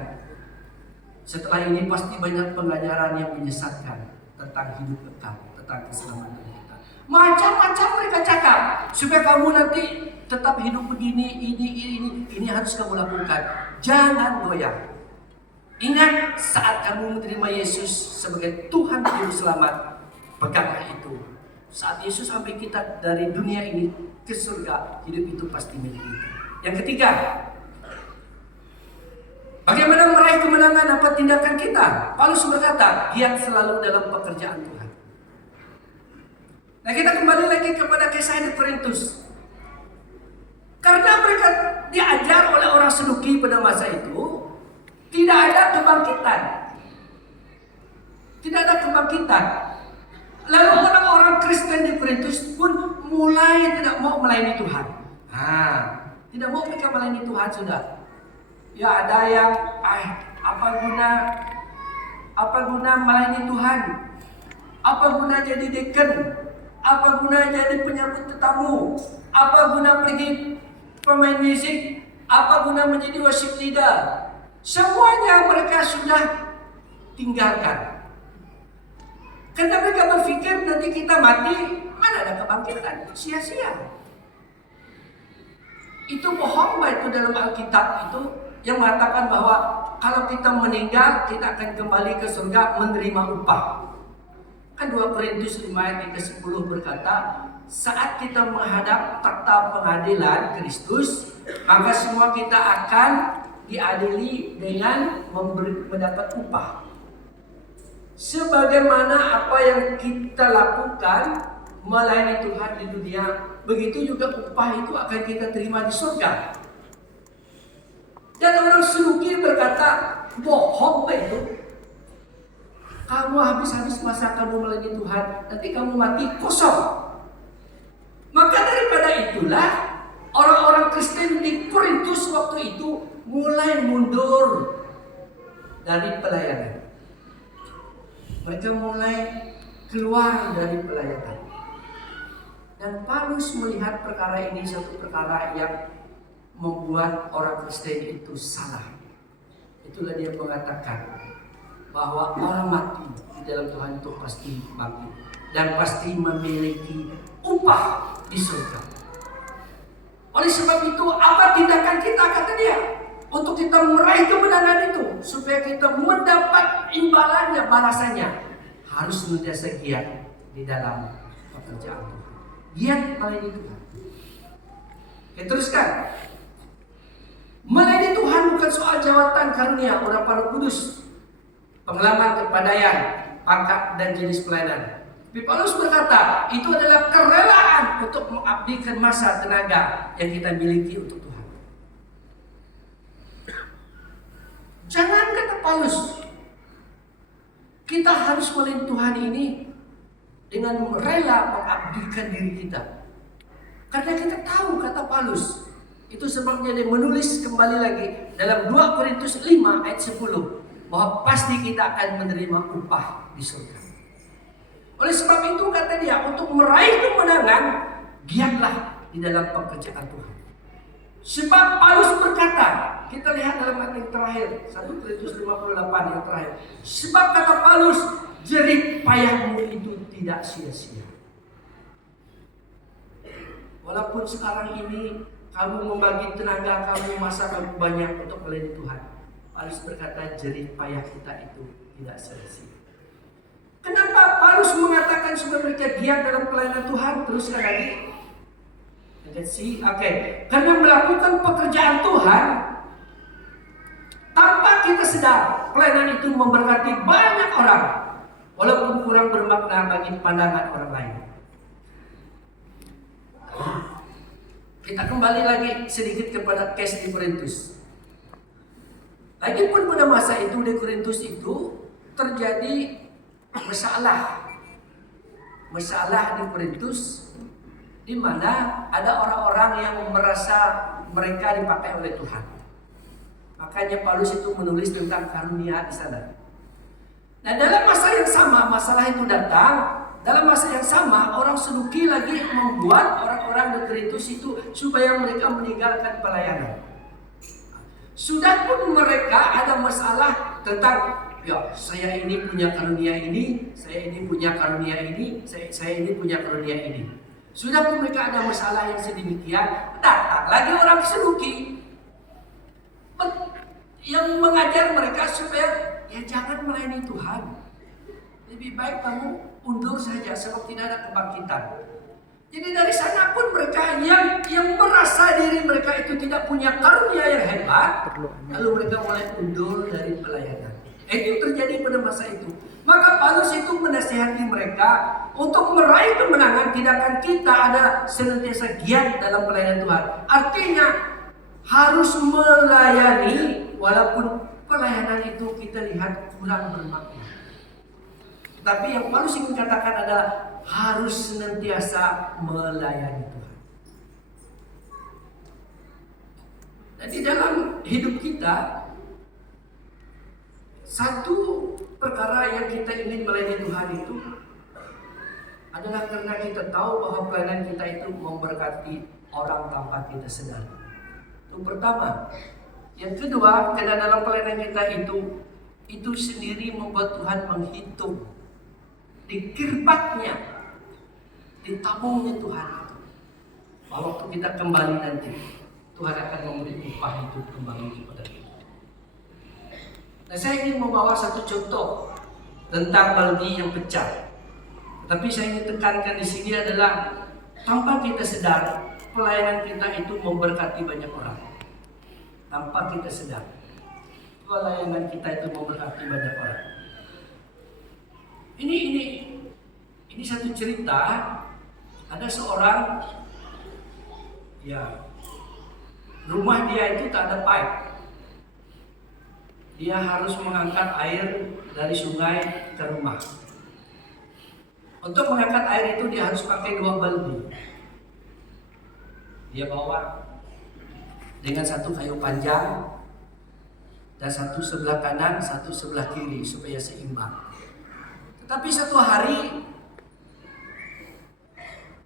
setelah ini pasti banyak pengajaran yang menyesatkan tentang hidup kekal, tentang keselamatan kita. Macam-macam mereka cakap supaya kamu nanti tetap hidup begini, ini harus kamu lakukan. Jangan goyah. Ingat, saat kamu menerima Yesus sebagai Tuhan Juru Selamat, peganglah itu. Saat Yesus sampai kita dari dunia ini ke surga, hidup itu pasti milik kita. Yang ketiga, bagaimana meraih kemenangan apa tindakan kita? Paulus berkata, giat selalu dalam pekerjaan Tuhan. Nah, kita kembali lagi kepada kisah di Korintus. Karena mereka diajar oleh orang Saduki pada masa itu, tidak ada kebangkitan. Tidak ada kebangkitan. Lalu orang-orang Kristen di Korintus pun mulai tidak mau melayani Tuhan. Tidak mau mereka melayani Tuhan sudah. Ya ada yang, apa guna melayani Tuhan? Apa guna jadi deacon? Apa guna jadi penyambut tetamu? Apa guna pergi pemain musik? Apa guna menjadi worship leader? Semuanya mereka sudah tinggalkan. Karena mereka berpikir nanti kita mati, mana ada kebangkitan? Sia-sia. Itu bohong itu dalam Alkitab itu yang mengatakan bahwa kalau kita meninggal, kita akan kembali ke surga menerima upah. Kan 2 Korintus 5 ayat 10 berkata, saat kita menghadap takhta pengadilan Kristus, maka semua kita akan diadili dengan mendapat upah. Sebagaimana apa yang kita lakukan melayani Tuhan di dunia, begitu juga upah itu akan kita terima di surga. Dan orang Saduki berkata, bohong itu. Kamu habis-habis masa kamu melayani Tuhan, nanti kamu mati kosong. Maka daripada itulah orang-orang Kristen di Korintus waktu itu mulai mundur dari pelayanan. Mereka mulai keluar dari pelayanan. Dan Paulus melihat perkara ini suatu perkara yang membuat orang Kristen itu salah. Itulah dia mengatakan bahwa orang mati di dalam Tuhan itu pasti bangkit dan pasti memiliki upah di surga. Oleh sebab itu, apa tindakan kita, kata dia, untuk kita meraih kemenangan itu, supaya kita mendapat imbalannya, balasannya, harus senantiasa giat di dalam pekerjaan Tuhan. Giat melayani Tuhan. Oke, teruskan. Melayani Tuhan bukan soal jawatan karunia orang Roh Kudus, pengalaman kepandaian, pangkat dan jenis pelayanan. Tapi Paulus berkata, itu adalah kerelaan untuk mengabdikan masa tenaga yang kita miliki untuk Tuhan. Jangan, kata Paulus, kita harus melayani Tuhan ini dengan rela mengabdikan diri kita. Karena kita tahu, kata Paulus, itu sebabnya dia menulis kembali lagi dalam 2 Korintus 5 ayat 10 bahwa pasti kita akan menerima upah di surga. Oleh sebab itu, kata dia, untuk meraih kemenangan, giatlah di dalam pekerjaan Tuhan. Sebab Paulus berkata, kita lihat dalam ayat yang terakhir, 1 Korintus 58 yang terakhir. Sebab kata Paulus, jerih payahmu itu tidak sia-sia. Walaupun sekarang ini kamu membagi tenaga kamu, masa kamu banyak untuk melayani Tuhan, Paulus berkata jerih payah kita itu tidak sia-sia. Kenapa Paulus mengatakan supaya mereka giat dalam pelayanan Tuhan? Teruskan lagi. Karena melakukan pekerjaan Tuhan tanpa kita sadar, pelayanan itu memberkati banyak orang, walaupun kurang bermakna bagi pandangan orang lain. Kita kembali lagi sedikit kepada case di Korintus. Lagipun pada masa itu di Korintus itu terjadi masalah di Korintus, di mana ada orang-orang yang merasa mereka dipakai oleh Tuhan. Makanya Paulus itu menulis tentang karunia di sana. Nah, dalam masa yang sama masalah itu datang. Dalam masa yang sama orang Saduki lagi membuat orang-orang di Korintus itu supaya mereka meninggalkan pelayanan. Sudah pun mereka ada masalah tentang, ya, saya ini punya karunia ini, saya ini punya karunia ini, saya ini punya karunia ini. Sudah pun mereka ada masalah yang sedemikian, datang lagi orang Saduki yang mengajar mereka supaya ya jangan melayani Tuhan. Lebih baik kamu undur saja sebab tidak ada kebangkitan. Jadi dari sana pun mereka yang merasa diri mereka itu tidak punya karunia yang hebat, lalu mereka mulai undur dari pelayanan. Itu terjadi pada masa itu. Maka Paulus itu menasihati mereka untuk meraih kemenangan. Tindakan kita ada senantiasa giat dalam pelayanan Tuhan. Artinya harus melayani walaupun pelayanan itu kita lihat kurang bermakna. Tapi yang Paulus ingin katakan adalah harus senantiasa melayani Tuhan. Dan di dalam hidup kita, satu perkara yang kita ingin melayani Tuhan itu adalah karena kita tahu bahwa pelayanan kita itu memberkati orang tanpa kita sadar. Itu pertama. Yang kedua, karena dalam pelayanan kita itu sendiri membuat Tuhan menghitung di kirbatnya, di tabungnya Tuhan itu. Waktu kita kembali nanti, Tuhan akan memberi upah itu kembali kepada kita. Nah, saya ingin membawa satu contoh tentang baldi yang pecah. Tapi saya ingin tekankan di sini adalah tanpa kita sadar, pelayanan kita itu memberkati banyak orang. Tanpa kita sadar, pelayanan kita itu memberkati banyak orang. Ini satu cerita. Ada seorang, rumah dia itu tak ada pipe. Dia harus mengangkat air dari sungai ke rumah. Untuk mengangkat air itu dia harus pakai 2 baldi. Dia bawa dengan satu kayu panjang dan satu sebelah kanan, satu sebelah kiri supaya seimbang. Tetapi satu hari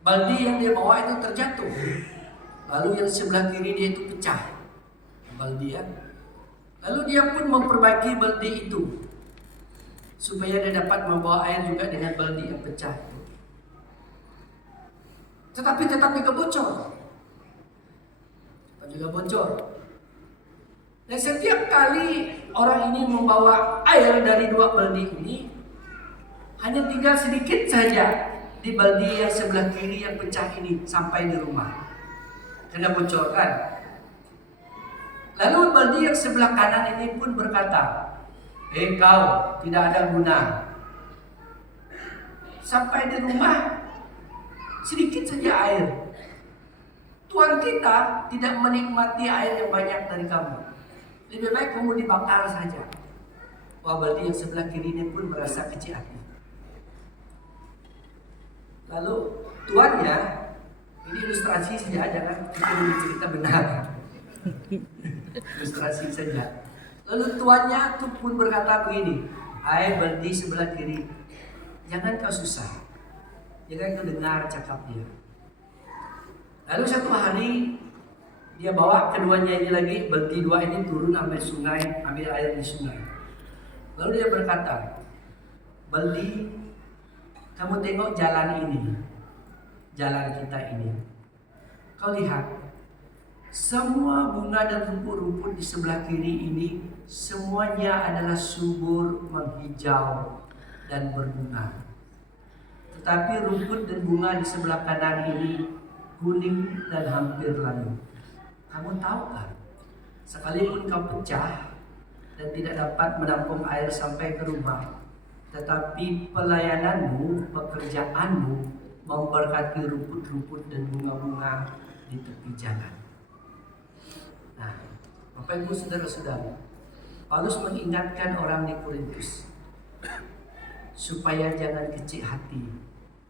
baldi yang dia bawa itu terjatuh. Lalu yang sebelah kiri dia itu pecah. Baldi ya. Lalu dia pun memperbaiki baldi itu supaya dia dapat membawa air juga dengan baldi yang pecah itu. Tetapi kebocor. Juga bocor. Dan setiap kali orang ini membawa air dari 2 baldi ini, hanya tinggal sedikit saja di baldi yang sebelah kiri yang pecah ini sampai di rumah. Kena bocor kan? Lalu baldi yang sebelah kanan ini pun berkata, kau tidak ada guna. Sampai di rumah sedikit saja air. Tuhan kita tidak menikmati air yang banyak dari kamu. Lebih baik kamu dibakar saja. Baldi yang sebelah kiri ini pun merasa kecil hati. Lalu tuannya, ini ilustrasi saja, jangan kita cerita benar. Ilustrasi saja. Lalu tuannya itu pun berkata begini, hai baldi sebelah kiri, jangan kau susah, jangan kau dengar cakap dia. Lalu satu hari dia bawa keduanya ini lagi, baldi 2 ini turun ambil sungai, ambil air di sungai. Lalu dia berkata, baldi, kamu tengok jalan ini, jalan kita ini. Kau lihat, semua bunga dan rumput-rumput di sebelah kiri ini semuanya adalah subur, menghijau dan berbunga. Tetapi rumput dan bunga di sebelah kanan ini kuning dan hampir layu. Kamu tahu kan? Sekalipun kau pecah dan tidak dapat menampung air sampai ke rumah, tetapi pelayananmu, pekerjaanmu memberkati rumput-rumput dan bunga-bunga di tepi jalan. Nah, Bapak Ibu saudara-saudari, Paulus mengingatkan orang di Korintus supaya jangan kecil hati,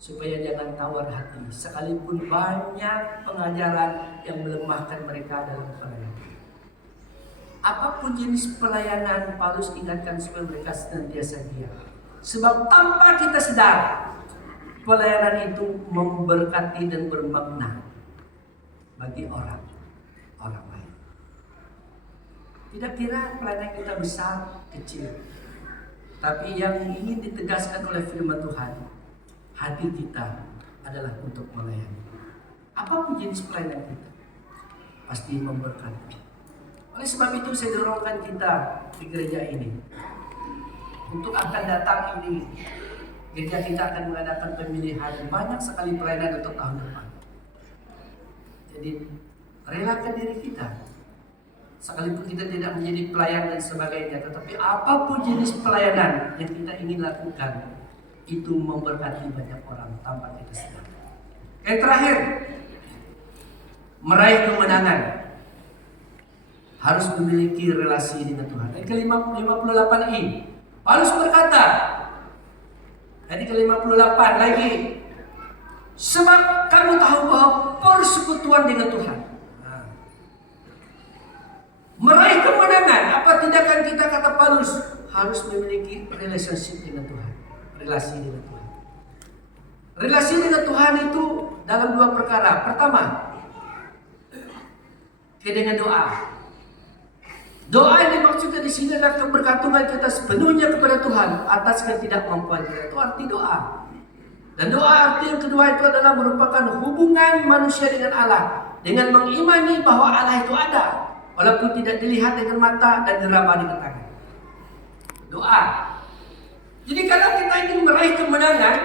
supaya jangan tawar hati, sekalipun banyak pengajaran yang melemahkan mereka dalam pelayanan. Apapun jenis pelayanan, Paulus ingatkan supaya mereka senantiasa giat. Sebab tanpa kita sadar, pelayanan itu memberkati dan bermakna bagi orang lain. Tidak kira pelayanan kita besar, kecil, tapi yang ingin ditegaskan oleh firman Tuhan, hati kita adalah untuk melayani. Apapun jenis pelayanan kita, pasti memberkati. Oleh sebab itu saya dorongkan kita di gereja ini, untuk akan datang ini, gereja kita akan mengadakan pemilihan banyak sekali pelayanan untuk tahun depan. Jadi relakan diri kita. Sekalipun kita tidak menjadi pelayan dan sebagainya, tetapi apapun jenis pelayanan yang kita ingin lakukan, itu memberkati banyak orang tanpa kita sadar. Yang terakhir, meraih kemenangan harus memiliki relasi dengan Tuhan. Ayat ke-58i, Paulus berkata, ayat ke-58 lagi, sebab kamu tahu bahwa persekutuan dengan Tuhan. Meraih kemenangan, apa tindakan kita, kata Paulus? Harus memiliki relationship dengan Tuhan. Relasi dengan Tuhan. Relasi dengan Tuhan itu dalam dua perkara. Pertama, dengan doa. Doa yang dimaksudkan di sini adalah kebergantungan kita sepenuhnya kepada Tuhan atas ketidakmampuan kita. Itu arti doa. Dan doa arti yang kedua itu adalah merupakan hubungan manusia dengan Allah, dengan mengimani bahwa Allah itu ada, walaupun tidak dilihat dengan mata dan diraba dengan tangan. Doa. Jadi kalau kita ingin meraih kemenangan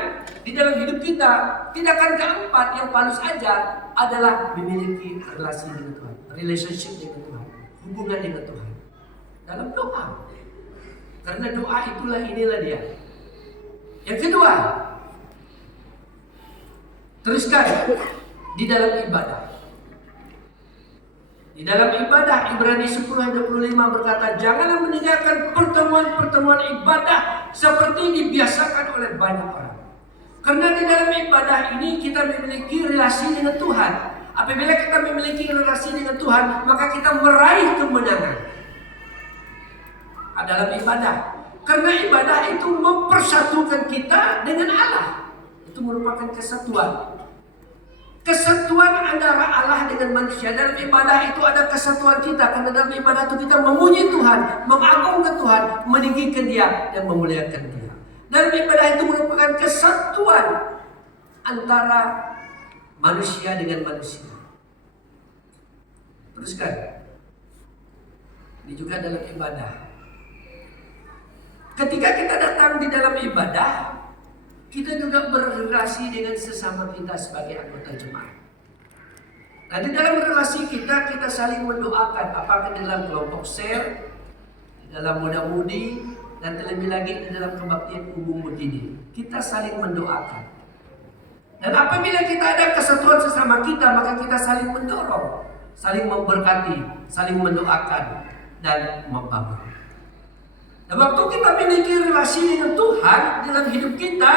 di dalam hidup kita, tindakan keempat yang Paulus ajar adalah memiliki relasi dengan Tuhan, relationship dengan Tuhan, hubungan dengan Tuhan dalam doa. Karena doa inilah dia. Yang kedua, teruskan di dalam ibadah. Di dalam ibadah, Ibrani 10:25 berkata, janganlah meninggalkan pertemuan-pertemuan ibadah seperti dibiasakan oleh banyak orang. Karena di dalam ibadah ini kita memiliki relasi dengan Tuhan. Apabila kita memiliki relasi dengan Tuhan, maka kita meraih kemenangan dalam ibadah. Karena ibadah itu mempersatukan kita dengan Allah. Itu merupakan kesatuan. Kesatuan antara Allah dengan manusia. Dalam ibadah itu ada kesatuan kita. Karena dalam ibadah itu kita memuji Tuhan, mengagungkan Tuhan, meninggikan Dia, dan memuliakan Dia. Dalam ibadah itu merupakan kesatuan antara manusia dengan manusia. Teruskan. Ini juga dalam ibadah. Ketika kita datang di dalam ibadah, kita juga berrelasi dengan sesama kita sebagai anggota jemaat. Nah, di dalam relasi kita saling mendoakan, apakah di dalam kelompok share, di dalam muda-mudi, dan terlebih lagi di dalam kebaktian umum begini. Kita saling mendoakan. Dan apabila kita ada kesatuan sesama kita, maka kita saling mendorong, saling memberkati, saling mendoakan, dan membangun. Dan waktu kita memiliki relasi dengan Tuhan dalam hidup kita,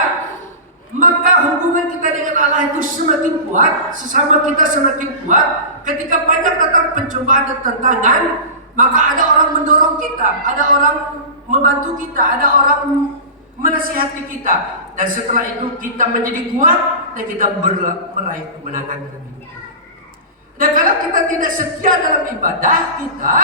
maka hubungan kita dengan Allah itu semakin kuat, sesama kita semakin kuat. Ketika banyak datang pencobaan dan tantangan, maka ada orang mendorong kita, ada orang membantu kita, ada orang menasihati kita. Dan setelah itu kita menjadi kuat dan kita meraih kemenangan dalam hidup kita. Dan kalau kita tidak setia dalam ibadah kita,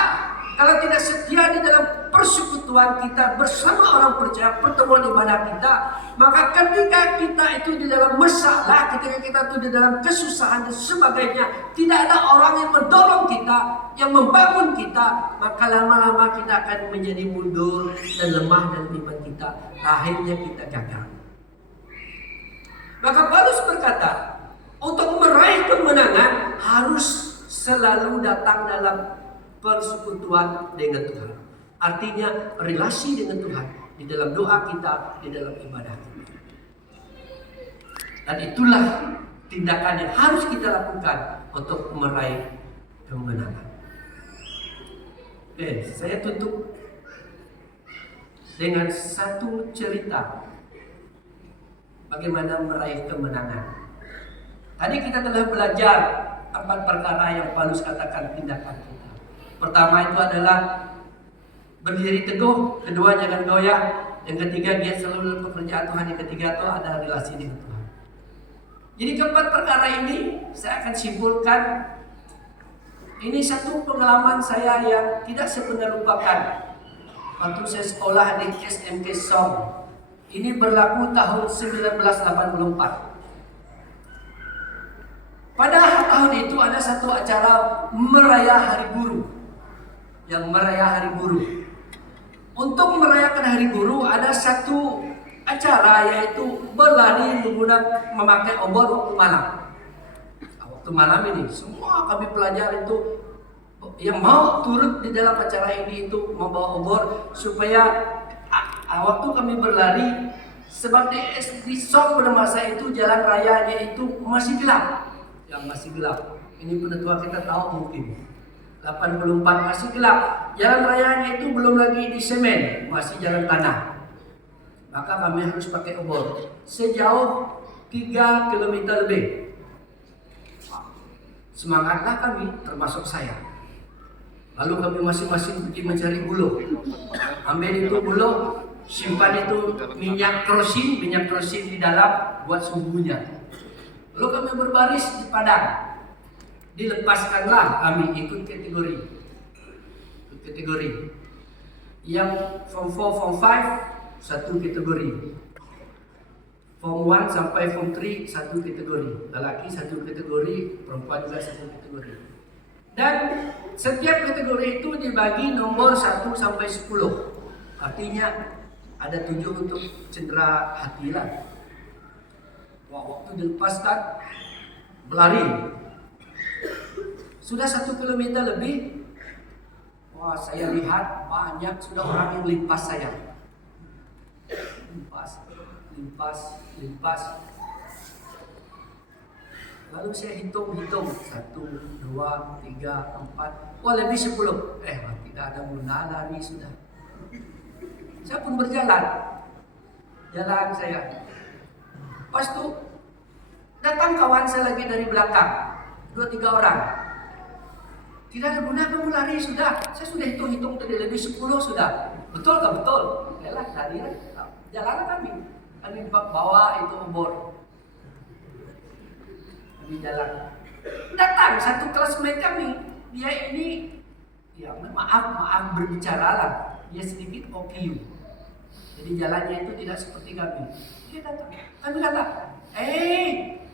kalau tidak setia di dalam persekutuan kita bersama orang percaya, pertemuan ibadah kita, maka ketika kita itu di dalam masalah, ketika kita itu di dalam kesusahan dan sebagainya, tidak ada orang yang mendorong kita, yang membangun kita, maka lama-lama kita akan menjadi mundur dan lemah dalam iman kita. Akhirnya kita gagal. Maka Paulus berkata, untuk meraih kemenangan harus selalu datang dalam persekutuan dengan Tuhan. Artinya relasi dengan Tuhan di dalam doa kita, di dalam ibadah kita. Dan itulah tindakan yang harus kita lakukan untuk meraih kemenangan. Oke, saya tutup dengan satu cerita bagaimana meraih kemenangan. Tadi kita telah belajar 4 perkara yang Paulus katakan tindakan kita. Pertama itu adalah berdiri teguh, kedua jangan goyah, yang ketiga dia selalu dalam pekerjaan Tuhan, yang ketiga itu ada relasi dengan Tuhan. Jadi keempat perkara ini saya akan simpulkan. Ini satu pengalaman saya yang tidak saya pernah lupakan. Waktu saya sekolah di SMK Song, ini berlaku tahun 1984. Pada tahun itu ada satu acara meraya Hari Guru. Yang meraya Hari Guru. Untuk merayakan Hari Guru ada satu acara, yaitu berlari memakai obor waktu malam. waktu malam ini semua kami pelajar itu yang mau turut di dalam acara ini itu membawa obor supaya waktu kami berlari, sebab di Song pada masa itu jalan rayanya itu masih gelap, yang masih gelap. Ini penetua kita tahu mungkin 84 masih gelap, jalan rayanya itu belum lagi di semen, masih jalan tanah. Maka kami harus pakai obor sejauh 3 km lebih. Semangatlah kami, termasuk saya. Lalu kami masing-masing pergi mencari buluh. Ambil itu buluh, simpan itu minyak krosin di dalam buat sumbunya. Lalu kami berbaris di padang. Dilepaskanlah kami ikut kategori. Yang form 4, form 5 satu kategori. Form 1 sampai form 3 satu kategori. Lelaki satu kategori, perempuan juga satu kategori. Dan setiap kategori itu dibagi nomor 1 sampai 10. Artinya ada 7 untuk cendera hati lah. Waktu dilepaskan berlari. Sudah 1 kilometer lebih. Wah, saya lihat banyak sudah orang yang limpas saya. Limpas. Lalu saya hitung 1, 2, 3, 4. Wah, lebih 10. Tidak ada guna lari sudah. Saya pun berjalan. Jalan saya. Pas itu datang kawan saya lagi dari belakang. 2-3 orang. Tidak ada guna kamu lari sudah. Saya sudah hitung tadi lebih 10 sudah. Betul kan? Betul. Yalah, lari lah. Jalan kami. Kami bawa itu obor. Kami jalan. Datang satu classmate kami. Dia ini, ya maaf berbicara lah. Dia sedikit OQ. Jadi jalannya itu tidak seperti kami. Dia datang. Kami kata,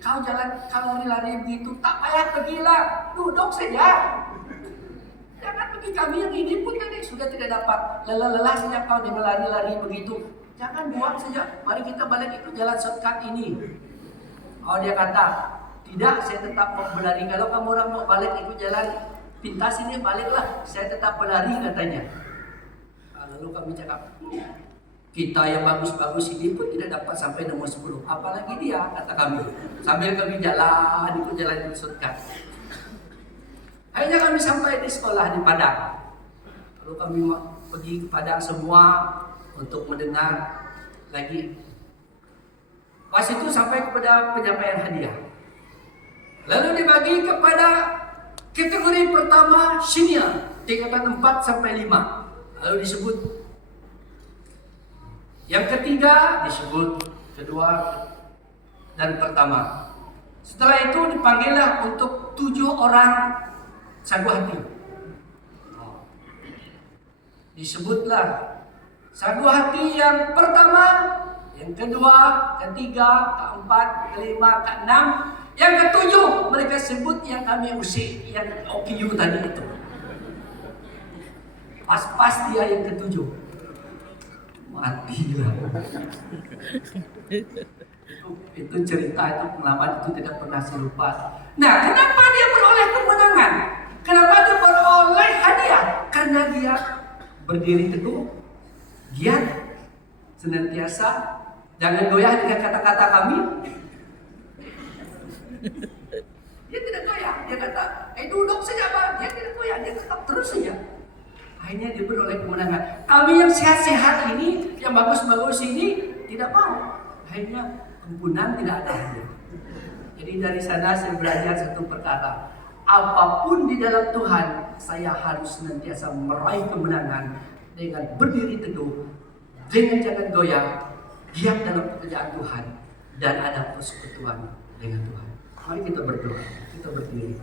kau lari-lari begitu, tak payah pergilah. Duduk saja. Jangan pergi, kami yang ini pun tadi sudah tidak dapat. Lelah saja kau dengan lari-lari begitu. Jangan buang saja. Mari kita balik itu jalan shortcut ini. Oh, dia kata, tidak, saya tetap mau berlari. Kalau kamu orang mau balik ikut jalan pintas ini, baliklah. Saya tetap berlari katanya. Lalu kami cakap, kita yang bagus-bagus ini pun tidak dapat sampai nomor 10. Apalagi dia, kata kami. Sambil kami ikut jalan shortcut. Akhirnya kami sampai di sekolah di Padang. Lalu kami pergi ke Padang semua untuk mendengar lagi. Pas itu sampai kepada penyampaian hadiah. Lalu dibagi kepada kategori pertama senior, tingkatan 4 sampai 5. Lalu disebut. Yang ketiga disebut kedua dan pertama. Setelah itu dipanggillah untuk 7 orang sagu hati. Disebutlah sagu hati yang pertama, yang kedua, ketiga, keempat, kelima, keenam, yang ketujuh mereka sebut yang kami usik, yang OKU tadi itu. Pas dia yang ketujuh. Matilah. Itu cerita, itu pengalaman itu tidak pernah saya lupa. Nah, kenapa dia beroleh kemenangan? Kenapa dia beroleh hadiah? Karena dia berdiri teguh, giat, senantiasa, jangan goyah dengan kata-kata kami. Dia tidak goyah, dia kata, duduk saja Pak. Dia tidak goyah, dia tetap terus saja. Akhirnya dia beroleh kemenangan. Kami yang sehat-sehat ini, yang bagus-bagus ini, tidak mau. Akhirnya ampunan tidak ada. Jadi dari sana saya belajar satu perkara. Apapun di dalam Tuhan, saya harus senantiasa meraih kemenangan dengan berdiri teguh, dengan jangan goyah, giat dalam pekerjaan Tuhan, dan ada persekutuan dengan Tuhan. Mari kita berdoa, kita berdiri.